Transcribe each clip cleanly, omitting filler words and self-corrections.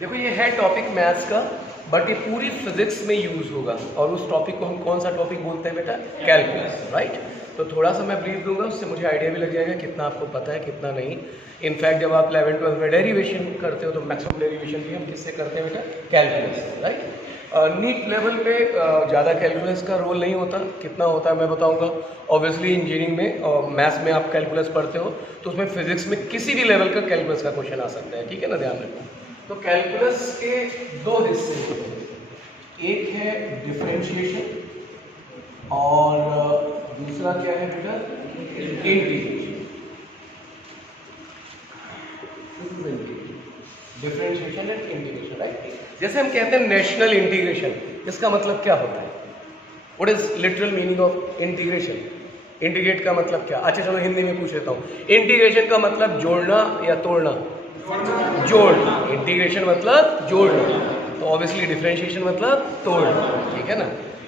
देखो ये है टॉपिक मैथ्स का, बट ये पूरी फिजिक्स में यूज होगा। और उस टॉपिक को हम कौन सा टॉपिक बोलते हैं बेटा? Calculus, right. तो थोड़ा सा मैं ब्रीफ दूंगा, उससे मुझे आइडिया भी लग जाएगा कितना आपको पता है कितना नहीं। इनफैक्ट जब आप 11th-12th में डेरिवेशन करते हो तो मैक्सिमम डेरिवेशन भी हम किससे करते हैं बेटा? Calculus, right. नीट लेवल पे ज़्यादा कैलकुलस का रोल नहीं होता। कितना होता है मैं बताऊंगा। ऑब्वियसली इंजीनियरिंग में मैथ्स में आप कैलकुलस पढ़ते हो तो उसमें फिजिक्स में किसी भी लेवल का कैलकुलस का क्वेश्चन आ सकता है, ठीक है ना, ध्यान रखना। तो कैलकुलस के दो हिस्से होते हैं, एक है डिफरेंशिएशन और दूसरा क्या है बेटा? Integration. Differentiation and integration, right. जैसे हम कहते हैं नेशनल इंटीग्रेशन, इसका मतलब क्या होता है? What is literal meaning of integration? Integrate का मतलब क्या? अच्छा चलो हिंदी में पूछ लेता हूँ। इंटीग्रेशन का मतलब जोड़ना या तोड़ना? जोड़ना। इंटीग्रेशन मतलब जोड़ना। तो ऑब्वियसली डिफरेंशिएशन मतलब तोड़ना, ठीक है ना।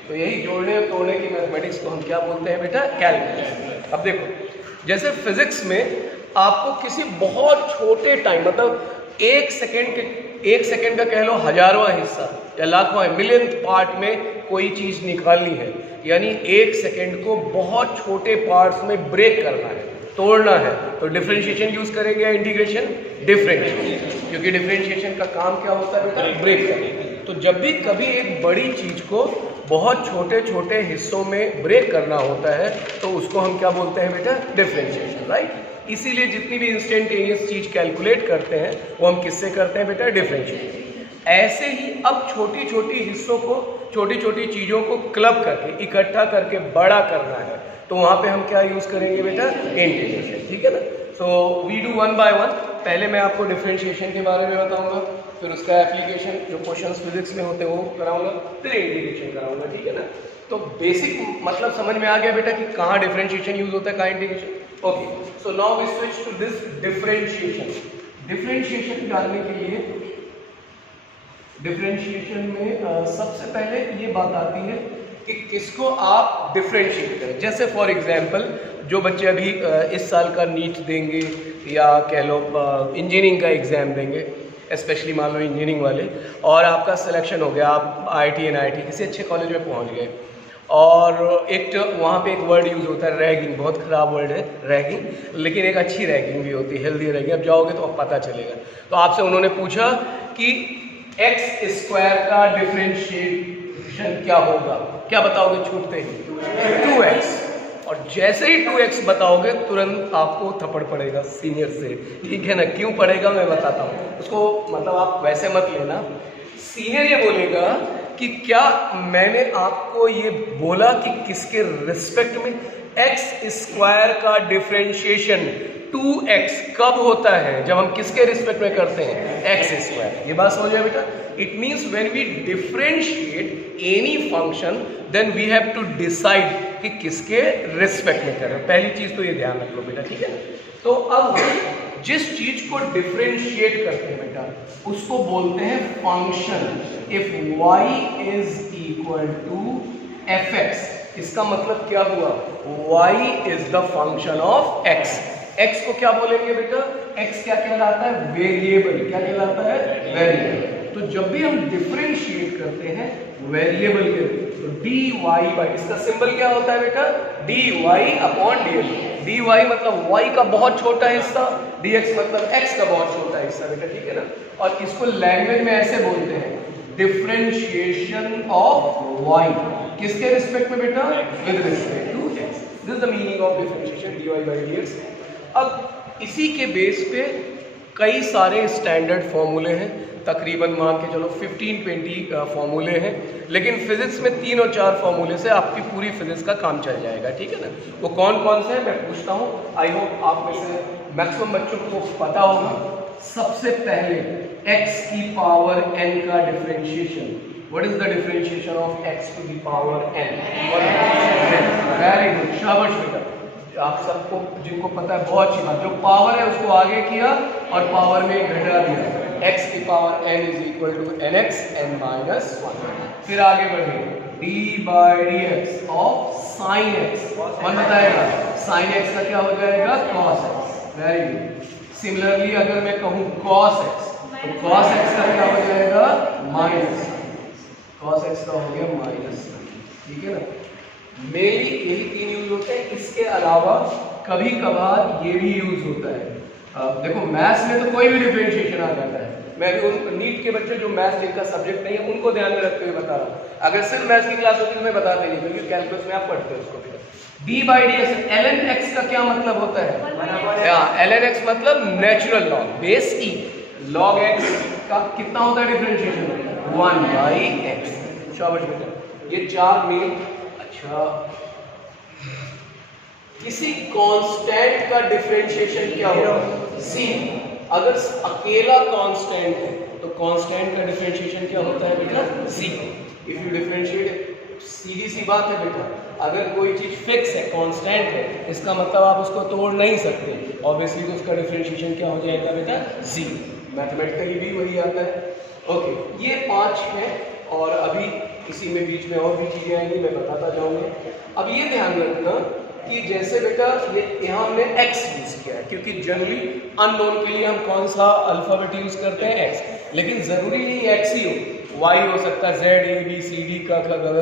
तो यही जोड़ने और तोड़ने की मैथमेटिक्स को हम क्या बोलते हैं बेटा? कैलकुलस। अब देखो, जैसे फिजिक्स में आपको किसी बहुत छोटे टाइम, मतलब एक सेकेंड का कह लो हजारवां हिस्सा या लाखवां मिलियन पार्ट में कोई चीज निकालनी है, यानी एक सेकेंड को बहुत छोटे पार्ट्स में ब्रेक करना है, तोड़ना है, तो डिफरेंशिएशन यूज करेंगे या इंटीग्रेशन? डिफरेंशिएशन, क्योंकि डिफरेंशिएशन का काम क्या होता है बेटा? ब्रेक करना। तो जब भी कभी एक बड़ी चीज को बहुत छोटे छोटे हिस्सों में ब्रेक करना होता है तो उसको हम क्या बोलते हैं बेटा? Differentiation, right. इसीलिए जितनी भी इंस्टेंटेनियस चीज कैलकुलेट करते हैं वो हम किससे करते हैं बेटा? डिफरेंशिएशन। ऐसे ही अब छोटी छोटी हिस्सों को, छोटी छोटी चीजों को क्लब करके, इकट्ठा करके बड़ा करना है, तो वहां पे हम क्या यूज करेंगे बेटा? इंटीग्रेशन, ठीक है ना। So we do one by one. पहले मैं आपको डिफरेंशिएशन के बारे में बताऊंगा, फिर उसका एप्लीकेशन जो क्वेश्चंस फिजिक्स में होते हैं वो कराऊंगा, फिर इंटीग्रेशन कराऊंगा, ठीक है ना। तो बेसिक मतलब समझ में आ गया बेटा कि कहाँ डिफरेंशिएशन यूज होता है, कहाँ integration. Okay, so now we switch to this differentiation. Differentiation जानने के लिए डिफरेंशिएशन में सबसे पहले ये बात आती है कि किसको आप डिफरेंशिएट करें। जैसे फॉर एग्जांपल जो बच्चे अभी इस साल का नीट देंगे या कह लो इंजीनियरिंग का एग्ज़ाम देंगे, स्पेशली मान लो इंजीनियरिंग वाले, और आपका सिलेक्शन हो गया, आप IIT NIT किसी अच्छे कॉलेज में पहुंच गए, और एक वहाँ पे एक वर्ड यूज़ होता है रैगिंग, बहुत ख़राब वर्ड है रैगिंग, लेकिन एक अच्छी रैगिंग भी होती है, हेल्दी रैगिंग। अब जाओगे तो अब पता चलेगा। तो आपसे उन्होंने पूछा कि x स्क्वायर का डिफरेंशिएशन क्या होगा, क्या बताओगे छूटते ही? 2x। और जैसे ही 2x बताओगे तुरंत आपको थप्पड़ पड़ेगा सीनियर से, ठीक है ना। क्यों पड़ेगा मैं बताता हूँ उसको, मतलब आप वैसे मत लेना। सीनियर ये बोलेगा कि क्या मैंने आपको ये बोला कि किसके रिस्पेक्ट में x स्क्वायर का डिफरेंशिएशन 2x कब होता है? जब हम किसके रिस्पेक्ट में करते हैं? x square. ये बात समझ जाए बेटा। It means when we differentiate any function then we have to decide कि किसके रिस्पेक्ट में करें। पहली चीज तो ये ध्यान रख लो बेटा, ठीक है ना। तो अब जिस चीज को डिफरेंशिएट करते हैं बेटा उसको बोलते हैं function. If y is equal to fx, इसका मतलब क्या हुआ? y is the function of x। x को क्या बोलेंगे बेटा? x क्या कहलाता है? वेरिएबल। क्या कहलाता है? वेरिएबल। तो जब भी हम डिफरेंशिएट करते हैं वेरिएबल के, तो dy बाई, इसका सिंबल क्या होता है बेटा? dy upon dx। dy मतलब y का बहुत छोटा हिस्सा, dx मतलब x का बहुत छोटा हिस्सा बेटा, ठीक है ना। और इसको लैंग्वेज में ऐसे बोलते हैं डिफरेंशिएशन ऑफ y। किसके रिस्पेक्ट में बेटा? With respect to x। This is the meaning of differentiation, dy by dx। अब इसी के बेस पे कई सारे स्टैंडर्ड फॉर्मूले हैं, तकरीबन मान के चलो 15-20 फॉर्मूले हैं, लेकिन फिजिक्स में 3 और 4 फॉर्मूले से आपकी पूरी फिजिक्स का काम चल जाएगा, ठीक है ना। वो कौन कौन से हैं मैं पूछता हूँ, आई होप आप में से मैक्सिमम बच्चों को पता होगा। सबसे पहले x की पावर n का differentiation. What is the differentiation of x to the power n? Very good, शाबाश बेटा। आप सबको जिनको पता है बहुत अच्छी बात। जो पावर है उसको आगे किया और पावर में घटा दिया। x की power n is equal to nx n minus 1। फिर आगे बढ़े, d by dx of sine x। कौन बताएगा? साइन x का क्या हो जाएगा? cos x। Very good. Similarly अगर मैं कहूँ cos x, तो cos x का क्या हो जाएगा माइनस, cos x का हो गया माइनस, ठीक है ना। मेरी यही 3 यूज होते हैं, इसके अलावा कभी कभार ये भी यूज होता है। देखो मैथ्स में तो कोई भी डिफरेंशिएशन आ जाता है, मैं भी उन नीट के बच्चे जो मैथ्स जिनका सब्जेक्ट नहीं है उनको ध्यान में रखते हुए बता रहा हूँ। अगर सिर्फ मैथ्स की क्लास होती तो मैं बताते नहीं, क्योंकि कैलकुलस में आप पढ़ते हो उसको भी। d/dx ln x का क्या मतलब होता है? ln x मतलब natural log, base e, log x का कितना होता है डिफरेंशिएशन 1/x। शाबाश बेटा, ये 4 मेन। अच्छा, किसी कांस्टेंट का डिफरेंशिएशन क्या होगा c। अगर अकेला कांस्टेंट है तो कांस्टेंट का डिफरेंशिएशन क्या होता है बेटा c। इफ यू डिफरेंशिएट, सीधी सी बात है बेटा, अगर कोई चीज फिक्स है, कांस्टेंट है, इसका मतलब आप उसको तोड़ नहीं सकते, ऑब्वियसली तो उसका डिफरेंशिएशन क्या हो जाएगा बेटा c। मैथमेटिकली भी वही आता है। ओके, ये 5 है और अभी इसी में बीच में और भी चीजें आएंगी, मैं बताता जाऊंगा। अब ये ध्यान रखना कि जैसे बेटा ये यहाँ हमने x यूज किया है, क्योंकि जनरली अननोन के लिए हम कौन सा अल्फाबेट यूज करते हैं x, लेकिन जरूरी नहीं x ही हो, y हो सकता है, z a b c d का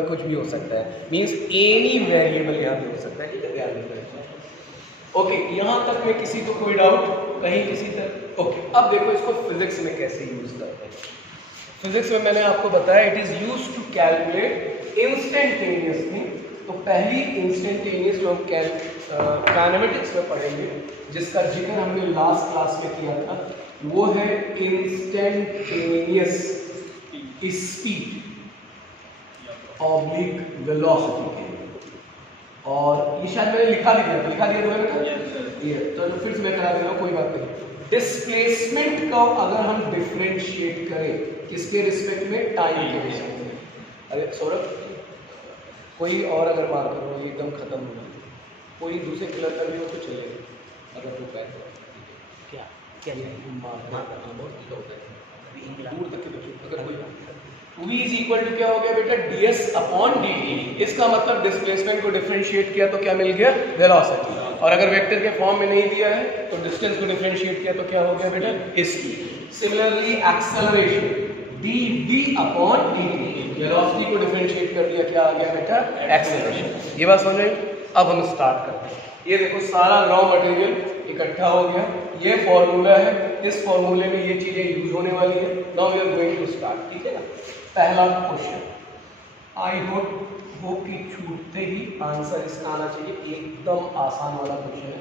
कुछ भी हो सकता है, मींस एनी वेरिएबल यहाँ पे हो सकता है, ठीक है, ध्यान रखना। ओके, यहाँ तक में किसी को कोई डाउट कहीं किसी तक? ओके, अब देखो इसको फिजिक्स में कैसे यूज करते हैं। फिजिक्स में मैंने आपको बताया it is used to calculate instantaneously. तो पहली इंस्टेंटेनियस जो हम काइनेमेटिक्स में पढ़ेंगे, जिसका जिक्र हमने लास्ट क्लास में किया था, वो है इंस्टेंटेनियस स्पीड ऑब्लिक वेलोसिटी। और ये शायद मैंने लिखा भी दिया, लिखा दिया तो ये तो फिर से मैं करा दे रहा हूँ, कोई बात नहीं। डिस्प्लेसमेंट को अगर हम डिफरेंशिएट करें किसके रिस्पेक्ट में, टाइम के रिस्पेक्ट में। अरे सौरभ, कोई और अगर मार करो ये एकदम खत्म हो जाए, कोई दूसरे कलर का भी हो तो चलेगा, अगर तो पैर क्या क्या मार दूर तक के बच्चों अगर कोई v इज इक्वल टू क्या हो गया बेटा ds अपॉन dt। इसका मतलब डिस्प्लेसमेंट को डिफरेंशिएट किया तो क्या मिल गया वेलोसिटी, और अगर वेक्टर के फॉर्म में नहीं दिया है तो डिस्टेंस को डिफरेंशिएट किया तो क्या हो गया बेटा speed. Similarly acceleration dv upon dt, velocity को डिफरेंशिएट कर दिया, क्या आ गया बेटा एक्सेलरेशन। ये बात समझ रहे? अब हम स्टार्ट करते हैं। ये देखो सारा रॉ मटेरियल इकट्ठा हो गया, ये फॉर्मूला है, इस फॉर्मूले में ये चीजें यूज होने वाली है। Now we are going to start, ठीक है ना। पहला क्वेश्चन, आई होप कि छूटते ही आंसर इसका आना चाहिए, एकदम आसान वाला क्वेश्चन है।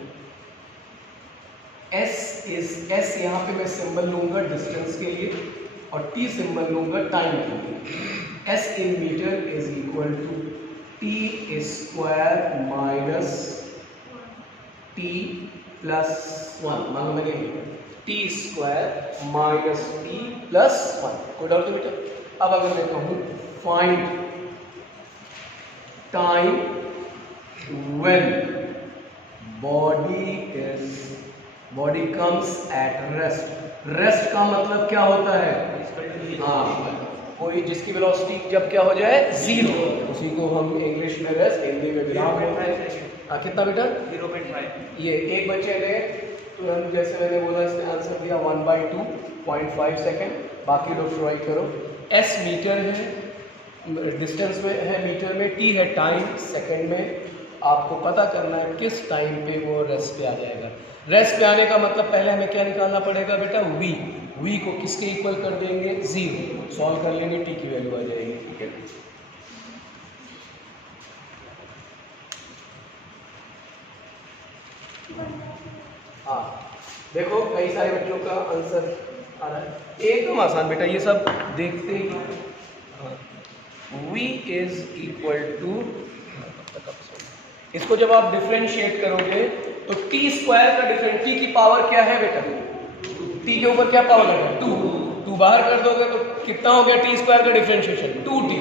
एस यहाँ पे मैं सिंबल लूंगा डिस्टेंस के लिए और टी सिंबल लूंगा टाइम के लिए। S in metre is equal to T square minus T plus 1। मानो मैंने T square minus T plus 1, कोई डाउट नहीं बेटा? अब अगर मैं कहूँ find time when body comes at rest. Rest का मतलब क्या होता है? हाँ, कोई जिसकी वेलोसिटी जब क्या हो जाए जीरो, उसी को हम इंग्लिश में रेस्ट, हिंदी में विराम बोलते हैं। कितना बेटा 0.5। ये एक बच्चे ने तुरंत जैसे मैंने बोला इसने आंसर दिया 1/2.5 सेकेंड। बाकी लोग ट्राई करो। एस मीटर है, डिस्टेंस में है मीटर में, टी है टाइम सेकंड में। आपको पता करना है किस टाइम पे वो रेस्ट पे आ जाएगा। रेस्ट पे आने का मतलब पहले हमें क्या निकालना पड़ेगा बेटा वी को किसके इक्वल कर देंगे 0। सॉल्व कर लेंगे, टी की वैल्यू आ जाएगी, ठीक है। हाँ देखो कई सारे बच्चों का आंसर आ रहा है, एकदम आसान बेटा, ये सब देखते ही। v इज इक्वल टू, इसको जब आप डिफरेंशिएट करोगे तो टी स्क्वायर का डिफरेंट, टी की पावर क्या है बेटा, टी के ऊपर क्या पावर है 2 बाहर कर दोगे तो कितना हो गया टी स्क्वायर का डिफरेंशिएशन 2t।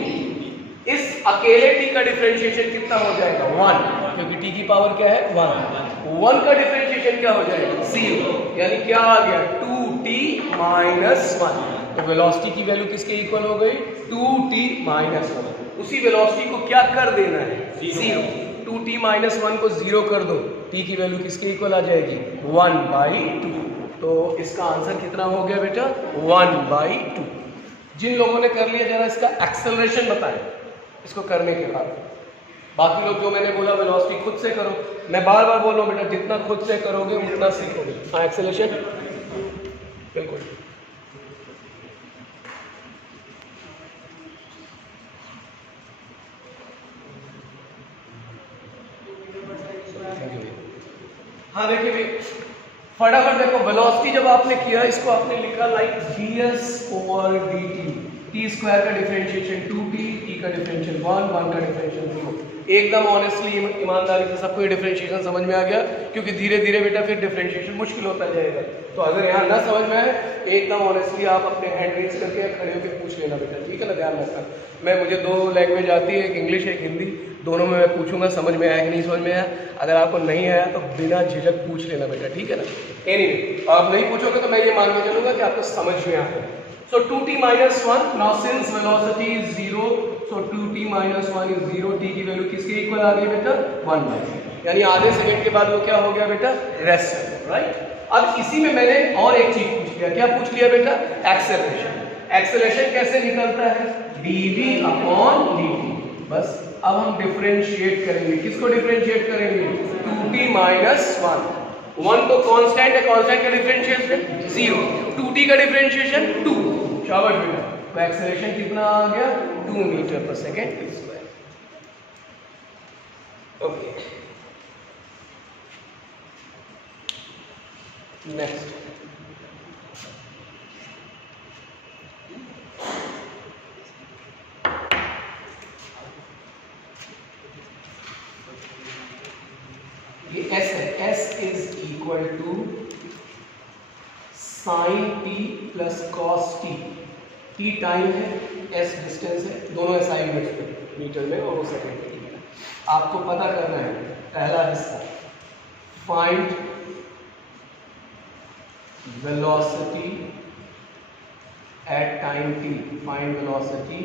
इस अकेले टी का डिफरेंशिएशन कितना हो जाएगा 1, क्योंकि टी की पावर क्या है 1 का डिफरेंशिएशन क्या हो जाएगा 0, यानी क्या आ गया 2t माइनस 1। तो वेलोसिटी की वैल्यू किसके इक्वल हो गई 2t माइनस 1। उसी वेलोसिटी को क्या कर देना है 0। 2t माइनस 1 को 0 कर दो, t की वैल्यू किसके इक्वल आ जाएगी 1/2। तो इसका आंसर कितना हो गया बेटा 1/2। जिन लोगों ने कर लिया जरा इसका एक्सेलरेशन बताएं इसको करने के बाद। बाकी लोग जो मैंने बोला वेलोसिटी खुद से करो, मैं बार बार बोल रहा हूँ बेटा जितना खुद से करोगे उतना सीखोगे। हाँ एक्सेलरेशन बिल्कुल। हाँ देखिए भाई फटाफट देखो वेलोसिटी जब आपने किया इसको आपने लिखा लाइक ds/dt, t स्क्वायर का डिफरेंशिएशन 2t, t का डिफरेंशियल 1, 1 का डिफरेंशियल 0। एकदम ऑनेस्टली ईमानदारी से सबको ये डिफरेंशिएशन समझ में आ गया, क्योंकि धीरे धीरे बेटा फिर डिफरेंशिएशन मुश्किल होता जाएगा। तो अगर यहाँ ना समझ में आए एकदम ऑनेस्टली आप अपने हैंड रेज करके खड़े होकर पूछ लेना बेटा, ठीक है ना, ध्यान रखना। मुझे 2 लैंग्वेज आती है, एक इंग्लिश एक हिंदी, दोनों में मैं पूछूंगा समझ में आया कि नहीं समझ में आया। अगर आपको नहीं आया तो बिना झिझक पूछ लेना बेटा, ठीक है ना। एनीवे आप नहीं पूछोगे तो मैं ये मान के चलूंगा कि आपको समझ में आ गया। So 2t minus 1, now since velocity is 0, so 2t minus 1 is 0, t की वैल्यू किसके इक्वल आ गई बेटा 1/, यानी आधे सेकंड के बाद वो क्या हो गया बेटा रेस्ट, राइट। अब इसी में मैंने और एक चीज पूछ लिया, क्या पूछ लिया बेटा एक्सेलरेशन। एक्सेलरेशन कैसे निकलता है dv/dt। बस अब हम डिफरेंशिएट करेंगे, किसको डिफरेंशिएट करेंगे 2t minus 1। 1 तो कांस्टेंट है, कांस्टेंट का डिफरेंशिएशन 0, 2t का डिफरेंशिएशन 2। शाबाश बेटा, तो एक्सेलरेशन कितना आ गया 2 metre per second square. Okay next ये s है, s is equal to sine t plus cos t। t time है, s डिस्टेंस है, दोनों SI यूनिट्स में मीटर में और वो सेकंड में। आपको पता करना है पहला हिस्सा find velocity at time t, find velocity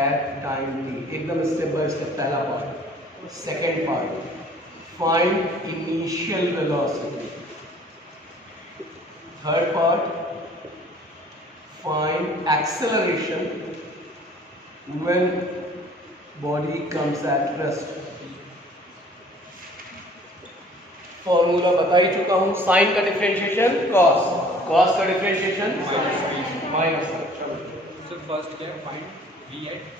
at time t, एकदम स्टेप बाय स्टेप पहला part. Second part find initial velocity, third part find acceleration when body comes at rest। Formula बता ही चुका हूं, साइन का डिफरेंशिएशन कॉस, कॉस का differentiation minus. Sir first क्या है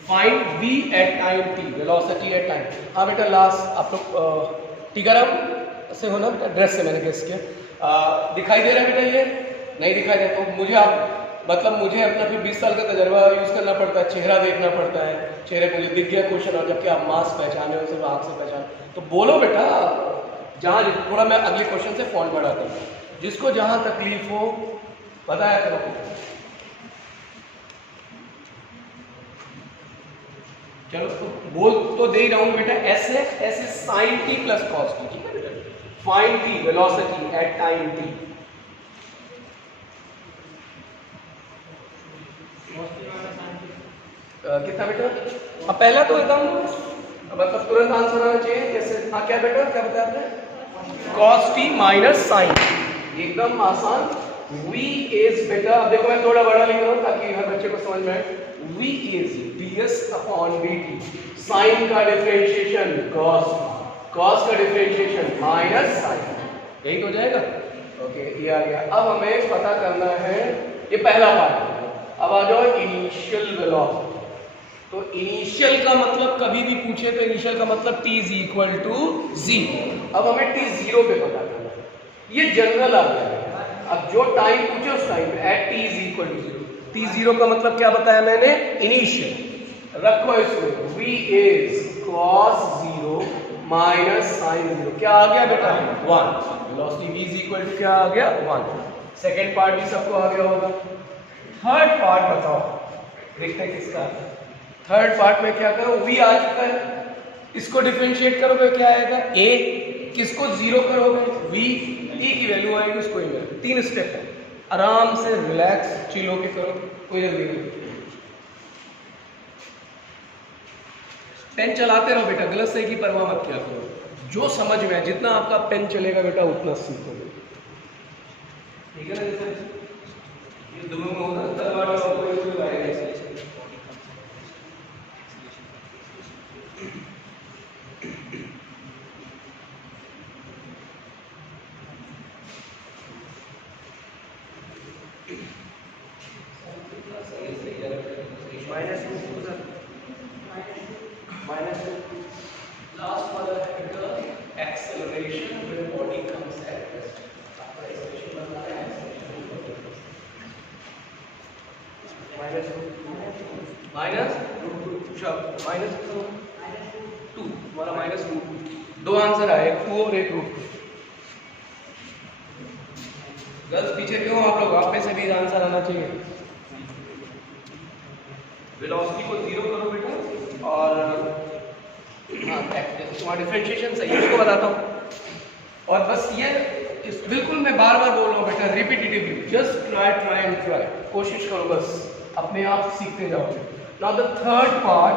find v at time t, velocity at time. हाँ बेटा लास्ट आप लोग टीकाराम से हो ना बेटा, ड्रेस से मैंने गेस किया। दिखाई दे रहा है बेटा, ये नहीं दिखाई दे तो मुझे आप मतलब मुझे अपना फिर 20 साल का तजर्बा यूज़ करना पड़ता है, चेहरा देखना पड़ता है, चेहरे को मुझे दिख गया क्वेश्चन, और जबकि आप मास्क पहचाने हो सिर्फ आँख से पहचान। तो बोलो बेटा, जहाँ थोड़ा मैं अगले क्वेश्चन से फॉन्ट बढ़ाता हूँ, जिसको जहाँ तकलीफ हो बताया करो। चलो तो बोल तो दे ही रहा हूँ बेटा, s है, s is sine t plus cos t, ठीक है बेटा। Find t velocity at time t। कितना बेटा? अब पहला तो एकदम मतलब तुरंत आंसर आना चाहिए, जैसे हाँ क्या बेटा क्या बताया आपने cos t माइनस साइन, एकदम आसान। v इज बेटा, अब देखो मैं थोड़ा बड़ा लिख रहा हूँ ताकि हर बच्चे को समझ में आए। v इज ds/dt, साइन का डिफरेंशिएशन cos, cos का डिफरेंशिएशन माइनस साइन, यही तो हो जाएगा। ओके ये आ गया। अब हमें पता करना है, ये पहला पार्ट है। अब आ जाओ इनिशियल वेलोसिटी। तो इनिशियल का मतलब कभी भी पूछे तो इनिशियल का मतलब t इज इक्वल टू 0। अब हमें t 0 पे पता करना है, ये जनरल आ गया है। अब जो टाइम पूछे उस टाइम पे at t is equal to 0, t 0 का मतलब क्या बताया मैंने इनिशियल। रखो इसमें v is cos 0 minus sine 0, क्या आ गया बेटा 1। Velocity v is equal to क्या आ गया 1। सेकेंड पार्ट भी सबको आ गया होगा। थर्ड पार्ट बताओ, देखते हैं किसका। थर्ड पार्ट में क्या करो, v आ चुका है, इसको डिफरेंशिएट करोगे क्या आएगा a, किसको 0 करोगे v, t की वैल्यू आएगी उसको ही मिलेगा। 3 स्टेप है, आराम से रिलैक्स चिल होके करो, कोई जल्दी नहीं। पेन चलाते रहो बेटा, गलत सही की परवाह मत किया करो, जो समझ में है। जितना आपका पेन चलेगा बेटा उतना सीखोगे। ठीक है ना, जैसे ये दोनों में होगा तलवार का कोई आएगा। Last वाला है बेटा acceleration when body comes at rest। आपका एक्सप्रेशन बना है -2 हमारा -2। दो आंसर आए, 2 और 1 रूट। गर्ल्स पीछे क्यों आप लोग? आप में से भी आंसर आना चाहिए। वेलोसिटी को 0 करो बेटा और तुम्हारा डिफरेंशिएशन सही है, उसको बताता हूँ। और बस ये बिल्कुल मैं बार बार बोल रहा हूँ बेटा, repetitively, just try and try, कोशिश करो, बस अपने आप सीखते जाओगे। Now the third part,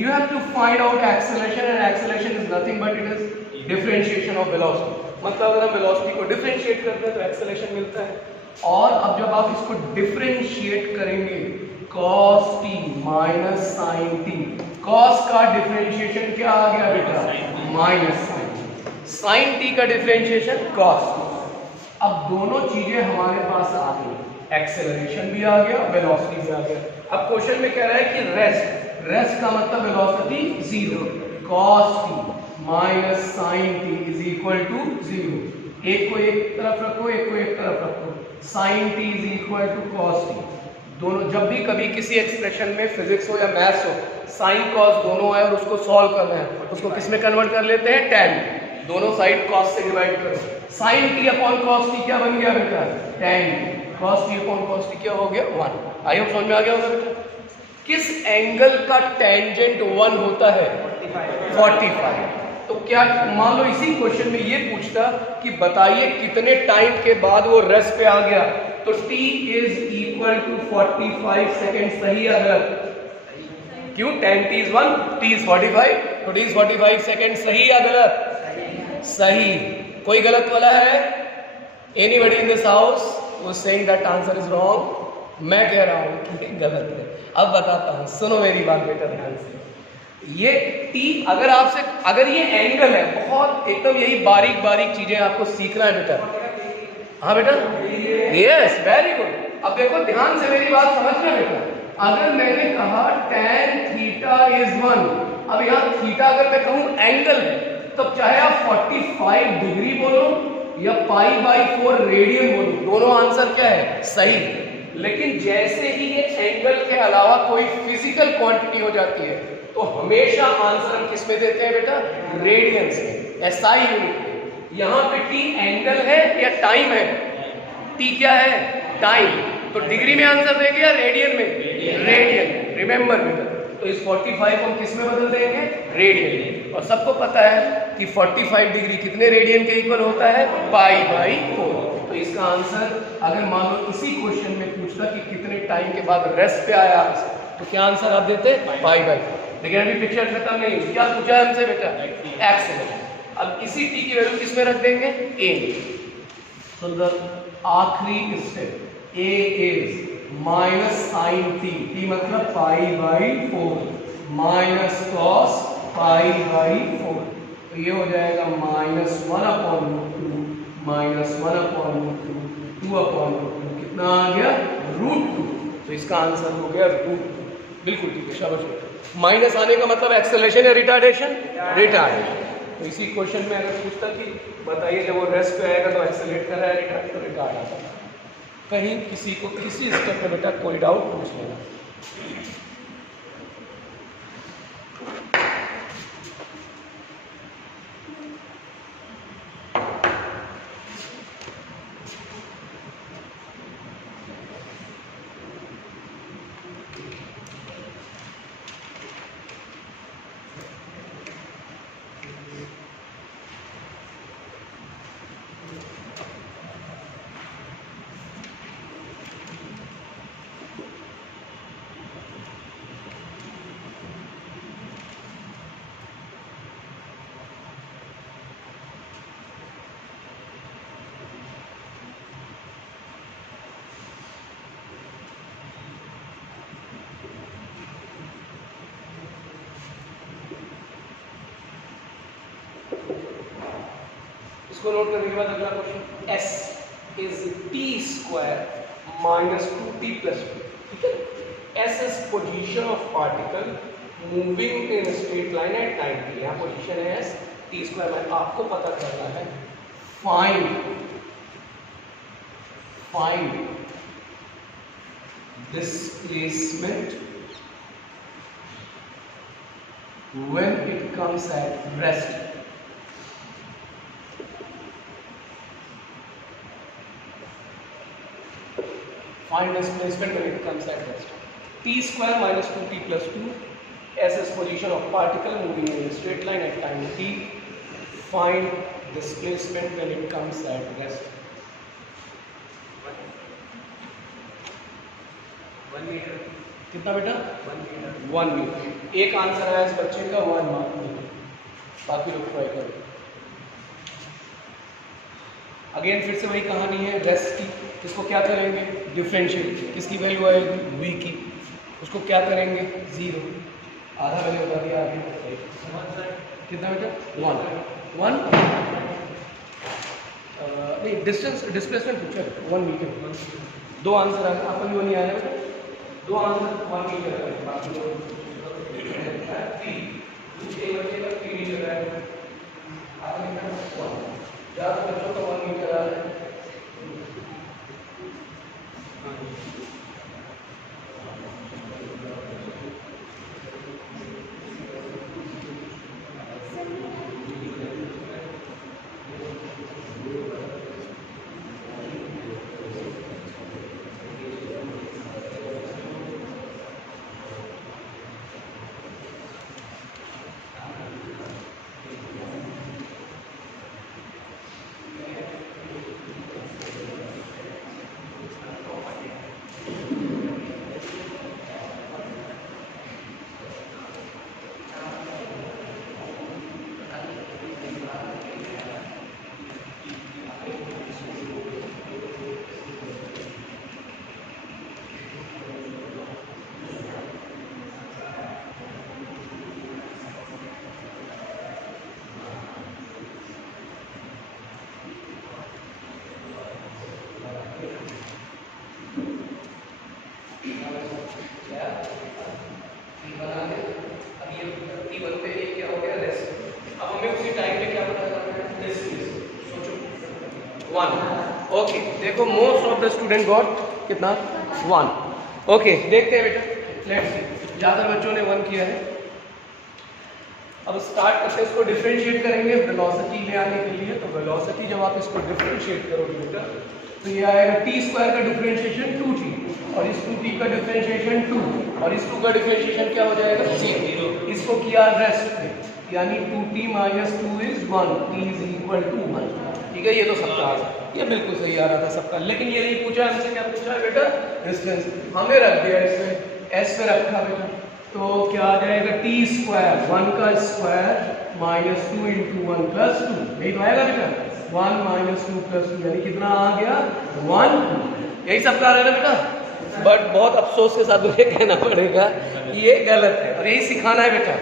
you have to find out acceleration, and acceleration is nothing but it is differentiation of velocity. मतलब अगर हम वेलोसिटी को डिफरेंशिएट करते हैं तो एक्सेलरेशन मिलता है। और अब जब आप इसको डिफरेंशिएट करेंगे, cos t minus sin t, cos का डिफरेंशिएशन क्या आ गया बेटा? माइनस sin t का डिफरेंशिएशन cos। अब दोनों चीजें हमारे पास आ गई, एक्सेलरेशन भी आ गया, वेलोसिटी भी आ गया। अब क्वेश्चन में कह रहा है कि रेस्ट का मतलब velocity 0, cos t minus sin t is equal to 0। एक को एक तरफ रखो, एक को एक तरफ रखो, sin t is equal to cos t। दोनों जब भी कभी किसी एक्सप्रेशन में फिजिक्स हो या मैथ्स हो, साइन कॉस दोनों है और उसको सॉल्व करना है, उसको किस में कन्वर्ट कर लेते हैं? tan। दोनों साइड cos से डिवाइड करो, sin t upon cos t क्या बन गया बेटा? tan। cos t upon cos t क्या हो गया? 1। आई होप समझ में आ गया होगा बेटा। किस एंगल का टेंजेंट 1 होता है? 45। तो क्या मान लो इसी क्वेश्चन में ये पूछता कि बताइए कितने टाइम के बाद वो रेस्ट पे आ गया, तो t is equal to 45 second. सही या गलत? क्यों? tan t is 1, t is 45, तो t इज 45 सेकेंड। सही या गलत? सही। कोई गलत वाला है? Anybody in this house who is saying that answer is wrong? मैं कह रहा हूं कि गलत है। अब बताता हूं, सुनो मेरी बात बेटा ध्यान से। ये t अगर ये एंगल है, बहुत एकदम यही बारीक बारीक चीजें आपको सीखना है बेटा। हाँ बेटा, यस, वेरी गुड। अब देखो ध्यान से मेरी बात समझना बेटा। अगर मैंने कहा tan थीटा इज 1, अब यहाँ थीटा अगर मैं कहूँ एंगल है, तब चाहे आप 45 डिग्री बोलो या π/4 रेडियन बोलो, दोनों आंसर क्या है? सही। लेकिन जैसे ही ये एंगल के अलावा कोई फिजिकल क्वांटिटी हो जाती है, तो हमेशा आंसर हम किस में देते हैं बेटा? रेडियंस में, SI यूनिट में। यहाँ पे t एंगल है या टाइम है? t क्या है? टाइम। तो डिग्री में आंसर देंगे या रेडियन में? रेडियन। रिमेंबर बेटा, तो इस 45 को हम किस में बदल देंगे? रेडियन। और सबको पता है कि 45 डिग्री कितने रेडियन के इक्वल होता है? π/4। तो इसका आंसर अगर मान लो इसी क्वेश्चन में पूछता कि कितने टाइम के बाद रेस्ट पे आया, तो क्या आंसर आप देते? π/4। लेकिन अभी पिक्चर खत्म नहीं हुई। क्या पूछा है हमसे बेटा? एक्सेलरेशन। अब इसी t की वैल्यू किस में रख देंगे? a। सो द आखिरी step a is minus sin t, t मतलब π/4 माइनस cos π/4। तो ये हो जाएगा -1/√2 माइनस 1/√2, 2/√2, कितना आ गया? √2। तो इसका आंसर हो गया √2। बिल्कुल ठीक है, शाबाश बेटा। माइनस आने का मतलब एक्सेलरेशन या रिटार्डेशन? रिटार्डेशन। तो इसी क्वेश्चन में अगर पूछता कि बताइए जब वो रेस्ट पे आएगा तो एक्सेलरेट कर रहा है, रिटार्ड तो रिटार्ड आता है। कहीं किसी को किसी स्टेप में बेटा कोई डाउट पूछ लेना। इसको नोट करने के बाद अगला question, s is t square minus 2t plus 2, ठीक है। s is position of particle moving in straight line at time t, यहाँ पोजीशन है s, t स्क्वायर में आपको पता करना है find displacement when it comes at rest. Find displacement when it comes at rest. T square minus 2t plus 2. S is position of particle moving in a straight line at time t. Find displacement when it comes at rest. 1 metre कितना बेटा? 1 metre. एक answer आया इस बच्चे का 1 metre, बाकी लोग try करो। अगेन फिर से वही कहानी है रेस्ट की। इसको क्या करेंगे? डिफरेंशिएट। किसकी वैल्यू आएगी? v की। उसको क्या करेंगे? 0। आधा मैंने बता दिया, आगे कितना बेटा? 1 नहीं, डिस्टेंस डिस्प्लेसमेंट पूछा 1 मीटर। 2 आंसर आए, आपका भी वो नहीं आया बेटा? 2 आंसर 1 मीटर है, बाकी लोग 3 मीटर है, आपने लिखा 1। ज़्यादा बच्चों का 1 मीटर आ रहा है। ओके, देखो most of the student got कितना? 1। ओके, देखते हैं बेटा, लेट्स सी। ज़्यादा बच्चों ने 1 किया है। अब स्टार्ट करते हैं, इसको डिफरेंशिएट करेंगे वेलोसिटी में आने के लिए। तो वेलोसिटी जब आप इसको डिफरेंशिएट करोगे बेटा, तो ये आएगा t स्क्वायर का डिफरेंशिएशन 2t, और इस 2t का डिफरेंशिएशन 2, और इस 2 का डिफरेंशिएशन क्या हो जाएगा? 0। इसको किया रेस्ट पे, यानी 2t minus 2 is 1, t is equal to 1। ठीक है, ये तो सबका आ रहा, ये बिल्कुल सही आ रहा था सबका। लेकिन ये नहीं पूछा हमसे, क्या पूछा है बेटा? डिस्टेंस। हमें रख दिया इसमें, s पे रखा बेटा, तो क्या आ जाएगा? t स्क्वायर 1 का स्क्वायर माइनस 2 इंटू 1 प्लस 2, यही तो आएगा बेटा? 1 माइनस 2 प्लस 2, यानी कितना आ गया? 1। यही सबका आ रहा है ना बेटा? बट बहुत अफसोस के साथ मुझे कहना पड़ेगा कि ये गलत है, और यही सिखाना है बेटा।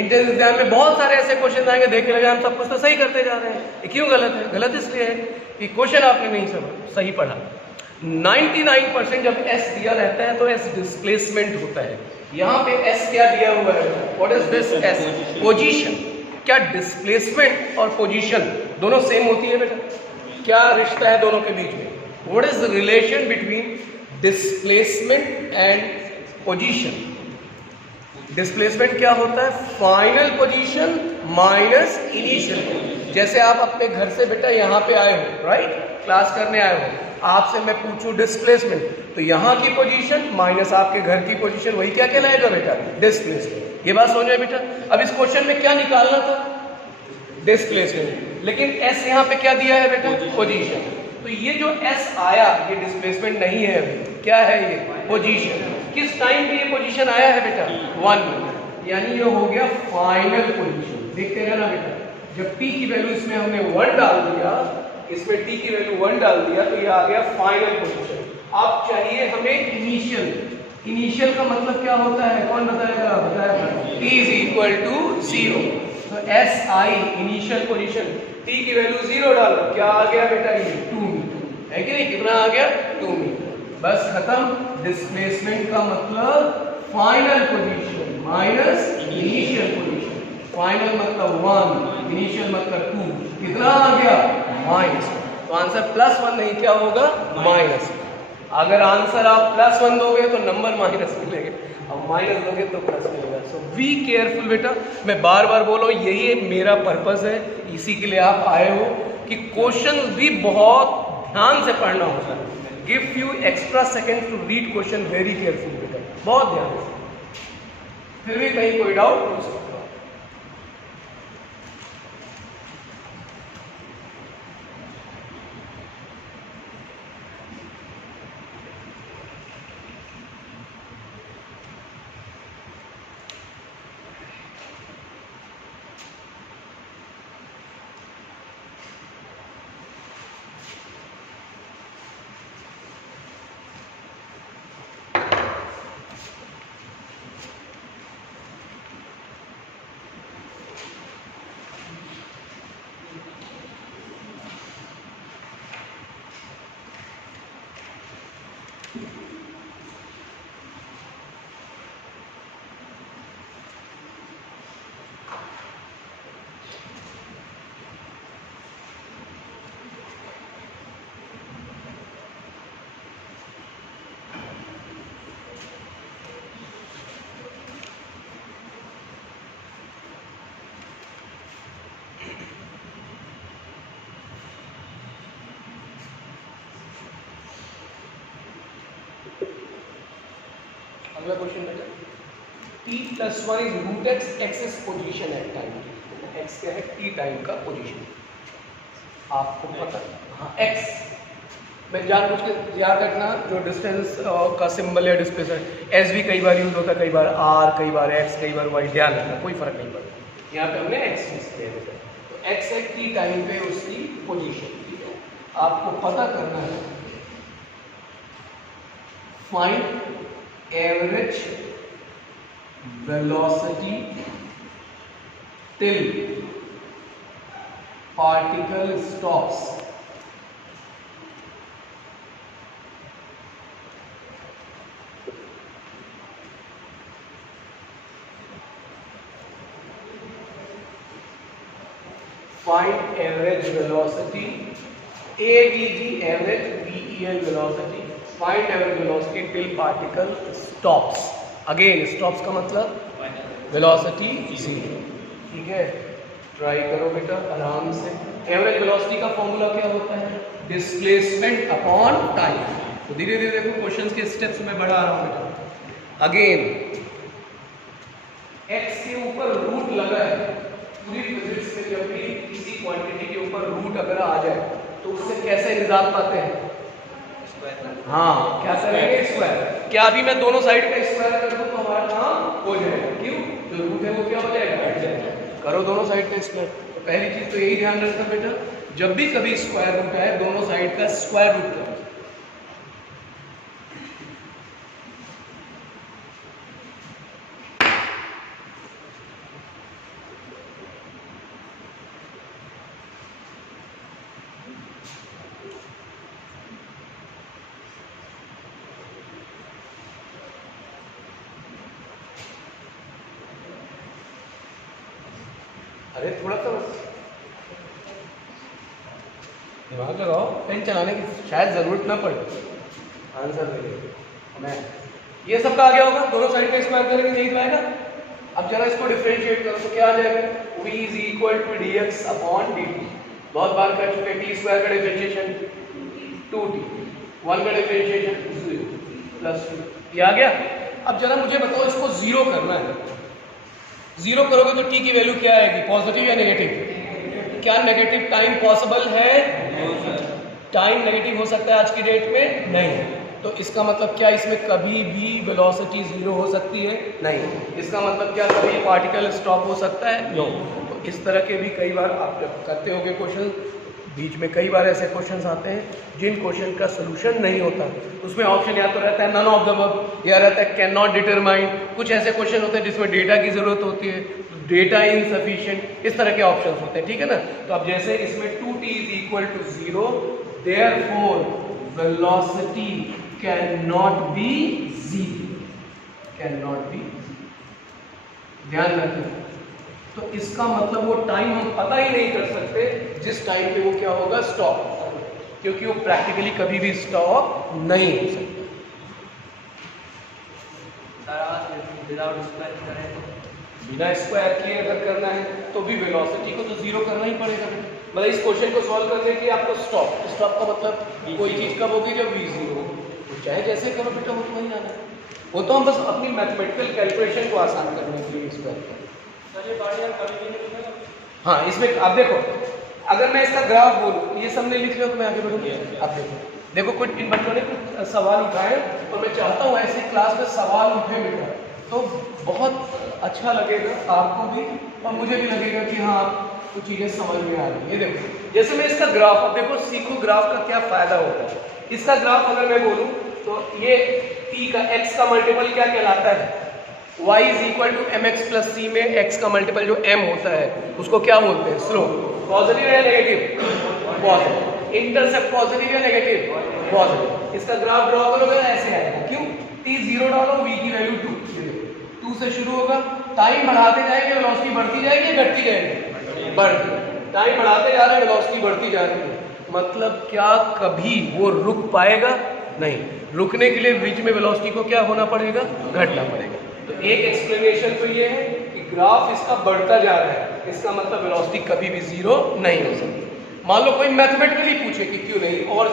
इंटर एग्जाम में बहुत सारे ऐसे क्वेश्चन आएंगे, देख के लगे हम सब कुछ तो सही करते जा रहे हैं। ये क्यों गलत है? गलत इसलिए है कि क्वेश्चन आपने नहीं सही पढ़ा। 99% जब s दिया रहता है तो s डिस्प्लेसमेंट होता है। यहाँ पे s क्या दिया हुआ है? What is this s? Position. क्या डिस्प्लेसमेंट और पोजीशन दोनों सेम होती है बेटा? क्या रिश्ता है दोनों के बीच में? What is the relation between displacement and position? Displacement क्या होता है? Final position minus initial position. जैसे आप अपने घर से बेटा यहाँ पे आए हो, राइट, क्लास करने आए हो, आपसे मैं पूछूं डिस्प्लेसमेंट, तो यहाँ की पोजीशन माइनस आपके घर की पोजीशन, वही क्या कहलाएगा बेटा? डिस्प्लेसमेंट। ये बात समझ में बेटा? अब इस क्वेश्चन में क्या निकालना था? डिस्प्लेसमेंट। लेकिन s यहाँ पे क्या दिया है बेटा? पोजीशन। तो ये जो s आया, ये डिस्प्लेसमेंट नहीं है अभी, क्या है ये? पोजीशन। किस टाइम पे ये पोजीशन आया है बेटा? 1, यानी ये हो गया फाइनल पोजीशन। देखते रहना बेटा, जब t की वैल्यू इसमें हमने 1 डाल दिया, इसमें t की वैल्यू 1 डाल दिया, तो ये आ गया फाइनल पोजीशन। अब चाहिए हमें इनिशियल। इनिशियल का मतलब क्या होता है? कौन बताएगा? बताएगा। t is equal to 0। तो S I initial position T की वैल्यू 0 डालो, क्या आ गया बेटा ये 2 मीटर है कि नहीं, कितना आ गया 2 मीटर। बस खत्म। डिस्प्लेसमेंट का मतलब final position minus initial position, final मतलब 1, इनिशियल मतलब 2, कितना आ गया माइनस। तो आंसर +1 नहीं, क्या होगा माइनस। अगर आंसर आप +1 दोगे तो नंबर माइनस मिलेगा, अब माइनस दोगे तो प्लस मिलेगा। सो बी केयरफुल बेटा, मैं बार बार बोल रहा हूँ, यही मेरा पर्पस है, इसी के लिए आप आए हो कि क्वेश्चंस भी बहुत ध्यान से पढ़ना होता है। Give you extra second to read question very careful बेटा, बहुत ध्यान से, फिर भी कहीं कोई डाउट पूछ सकते हो। अगला क्वेश्चन बेटा, t+1 is root x, x is position at time, x क्या है t टाइम का पोजीशन, आपको पता है। हाँ x, मैं जानबूझ के याद रखना जो डिस्टेंस का सिंबल या डिस्प्लेसमेंट, s भी कई बार यूज होता है, कई बार r, कई बार x, कई बार y, ध्यान रखना कोई फर्क नहीं पड़ता। यहाँ पे हमने x यूज किया है, तो x है t टाइम पे उसकी पोजीशन, ठीक है। आपको पता करना है find average velocity till particle stops. Find average velocity, AVG average, VEL velocity. Find average velocity till particle stops. Again stops का मतलब velocity 0, ठीक है। ट्राई करो बेटा आराम से। एवरेज वेलोसिटी का फॉर्मूला क्या होता है, डिस्प्लेसमेंट अपॉन टाइम। तो धीरे धीरे देखो क्वेश्चंस के स्टेप्स में बढ़ा रहा हूँ बेटा। अगेन x के ऊपर रूट लगा है, पूरी फिजिक्स में जब भी किसी क्वांटिटी के ऊपर रूट अगर आ जाए तो उससे कैसे निजात पाते हैं, हाँ क्या करेंगे, स्क्वायर। क्या अभी मैं दोनों साइड का स्क्वायर कर दूं तो हमारा काम हो जाएगा, क्यों, जो रूट है वो क्या हो जाएगा, हट जाएगा। करो दोनों साइड का स्क्वायर। तो पहली चीज तो यही ध्यान रखना बेटा, जब भी कभी स्क्वायर रूट आए दोनों साइड का स्क्वायर रूट करो। अरे थोड़ा सा बस दिमाग लगाओ, पेन चलाने की शायद ज़रूरत ना पड़े आंसर देने मैं। ये सब का आ गया होगा, दोनों साइड का स्क्वायर करेंगे यही तो आएगा। अब जरा इसको डिफरेंशिएट करो तो क्या आ जाएगा, v is equal to dx upon dt। बहुत बार कर चुके, टी स्क्वायर का डिफरेंशिएशन 2t, 1 का डिफरेंशिएशन 0 प्लस 2, ये आ गया। अब जरा मुझे बताओ इसको 0 करना है, 0 करोगे तो t की वैल्यू क्या आएगी, पॉजिटिव या नेगेटिव। क्या नेगेटिव टाइम पॉसिबल है, टाइम नेगेटिव हो सकता है आज की डेट में, नहीं। तो इसका मतलब क्या इसमें कभी भी वेलोसिटी 0 हो सकती है, नहीं। इसका मतलब क्या कभी पार्टिकल स्टॉप हो सकता है, नो। तो इस तरह के भी कई बार आप जब करते होगे क्वेश्चन, बीच में कई बार ऐसे क्वेश्चंस आते हैं जिन क्वेश्चन का सोल्यूशन नहीं होता, उसमें ऑप्शन या तो रहता है नन ऑफ द अबव, या रहता है कैन नॉट डिटरमाइन। कुछ ऐसे क्वेश्चन होते हैं जिसमें डेटा की ज़रूरत होती है, तो डेटा इनसफिशिएंट, इस तरह के ऑप्शंस होते हैं, ठीक है ना। तो अब जैसे इसमें 2t is equal to 0, therefore velocity can not be 0, can not be, ध्यान रखना। तो इसका मतलब वो टाइम हम पता ही नहीं कर सकते जिस टाइम पे वो क्या होगा, स्टॉप, क्योंकि वो प्रैक्टिकली कभी भी स्टॉप नहीं हो सकता। बिना स्क्वायर किए अगर करना है तो भी वेलोसिटी को तो जीरो करना ही पड़ेगा। मतलब इस क्वेश्चन को सॉल्व करने के लिए आपको स्टॉप का मतलब कोई चीज कब होगी, जब v जीरो हो। तो चाहे जैसे करो बेटा, वो तो वही आना है। वो तो हम बस अपनी मैथमेटिकल कैलकुलेशन को आसान करने के लिए स्क्वायर करें। हाँ, इसमें आप देखो, अगर मैं इसका ग्राफ बोलूँ, ये सबने लिख लिया तो मैं आगे बढ़ूँगी। आप देखो कुछ इन बच्चों ने कुछ सवाल उठाए और मैं चाहता हूँ ऐसे क्लास में सवाल उठे बेटा, तो बहुत अच्छा लगेगा आपको भी और मुझे भी लगेगा कि हाँ कुछ चीज़ें समझ में आ रही है। ये देखो, जैसे मैं इसका ग्राफ, अब देखो सीखो ग्राफ का क्या फ़ायदा होता है। इसका ग्राफ अगर मैं बोलूँ तो ये t का x का मल्टीपल क्या कहलाता है, y is equal to m x plus c में x का मल्टीपल जो m होता है उसको क्या बोलते हैं, स्लोप। पॉजिटिव या नेगेटिव, पॉजिटिव। इंटरसेप्ट पॉजिटिव या नेगेटिव, पॉजिटिव। इसका ग्राफ ड्रॉ करोगे ना ऐसे आएगा, क्यों, t 0 डालो, v की वैल्यू 2 से शुरू होगा, टाइम बढ़ाते जाएंगे, वेलोसिटी बढ़ती जाएगी या घटती जाएगी, बढ़ती। टाइम बढ़ाते जा रहे हैं, वेलोसिटी बढ़ती जा रही है, मतलब क्या कभी वो रुक पाएगा नहीं। रुकने के लिए बीच में वेलोसिटी को क्या होना पड़ेगा, घटना पड़ेगा। तो एक एक्सप्लेनेशन तो ये है कि ग्राफ इसका बढ़ता जा रहा है, इसका मतलब वेलोसिटी कभी भी जीरो नहीं हो सकती। मान लो कोई मैथमेटिकली पूछे कि क्यों नहीं, और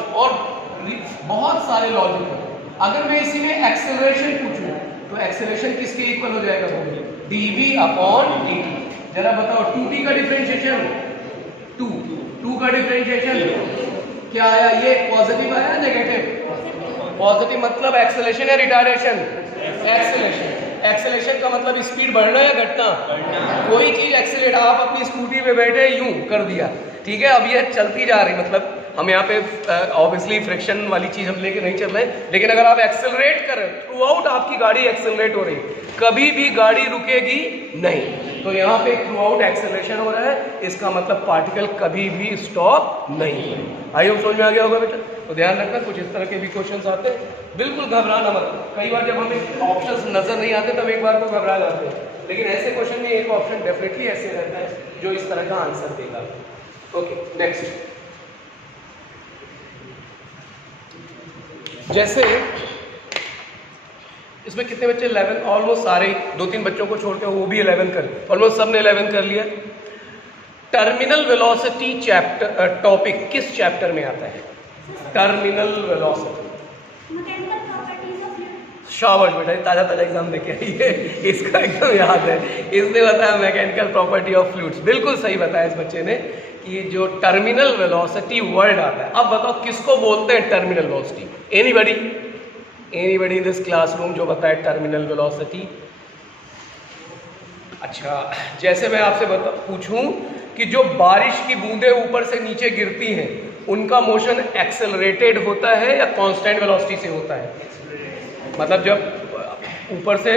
बहुत सारे लॉजिक है। अगर मैं इसी में एक्सेलरेशन पूछूं तो एक्सेलरेशन किसके इक्वल हो जाएगा, dv अपॉन dt। जरा बताओ 2t का डिफरेंशिएशन 2 का डिफरेंशिएशन क्या आया, ये पॉजिटिव आया नेगेटिव, पॉजिटिव मतलब एक्सेलरेशन या रिटार्डेशन, एक्सेलरेशन। एक्सेलरेशन का मतलब स्पीड बढ़ना या घटना, कोई चीज एक्सेलरेट, आप अपनी स्कूटी पे बैठे यूं कर दिया, ठीक है, अब ये चलती जा रही, मतलब हम यहाँ पे ऑब्वियसली फ्रिक्शन वाली चीज हम लेके नहीं चल रहे, लेकिन अगर आप एक्सेलरेट कर रहे हो, थ्रू आउट आपकी गाड़ी एक्सेलरेट हो रही है, कभी भी गाड़ी रुकेगी नहीं। तो यहाँ पे थ्रू आउट एक्सेलरेशन हो रहा है, इसका मतलब पार्टिकल कभी भी स्टॉप नहीं है। आई होप समझ में आ गया होगा बेटा। तो ध्यान रखना, कुछ इस तरह के भी क्वेश्चन आते हैं, बिल्कुल घबराना मत। कई बार जब हमें ऑप्शन नजर नहीं आते तब एक बार को घबरा जाते हैं, लेकिन ऐसे क्वेश्चन में एक ऑप्शन डेफिनेटली ऐसे रहता है जो इस तरह का आंसर देगा। Okay, next. जैसे इसमें कितने बच्चे, 11, ऑलमोस्ट सारे, 2-3 बच्चों को छोड़ के वो भी 11 कर, ऑलमोस्ट सबने 11 कर लिया। टर्मिनल वेलोसिटी चैप्टर टॉपिक किस चैप्टर में आता है, टर्मिनल वेलोसिटी। शाबाश बेटा, ताजा एग्जाम देके आई है, इसका एकदम याद है, इसने बताया मैकेनिकल प्रॉपर्टी ऑफ फ्लूइड्स। बिल्कुल सही बताया इस बच्चे ने कि जो टर्मिनल वेलोसिटी वर्ड आता है। अब बताओ किसको बोलते हैं terminal velocity, anybody in this classroom जो बताए टर्मिनल वेलोसिटी। अच्छा, जैसे मैं आपसे पूछूं कि जो बारिश की बूंदें ऊपर से नीचे गिरती हैं उनका मोशन एक्सेलरेटेड होता है या कांस्टेंट वेलोसिटी से होता है, मतलब जब ऊपर से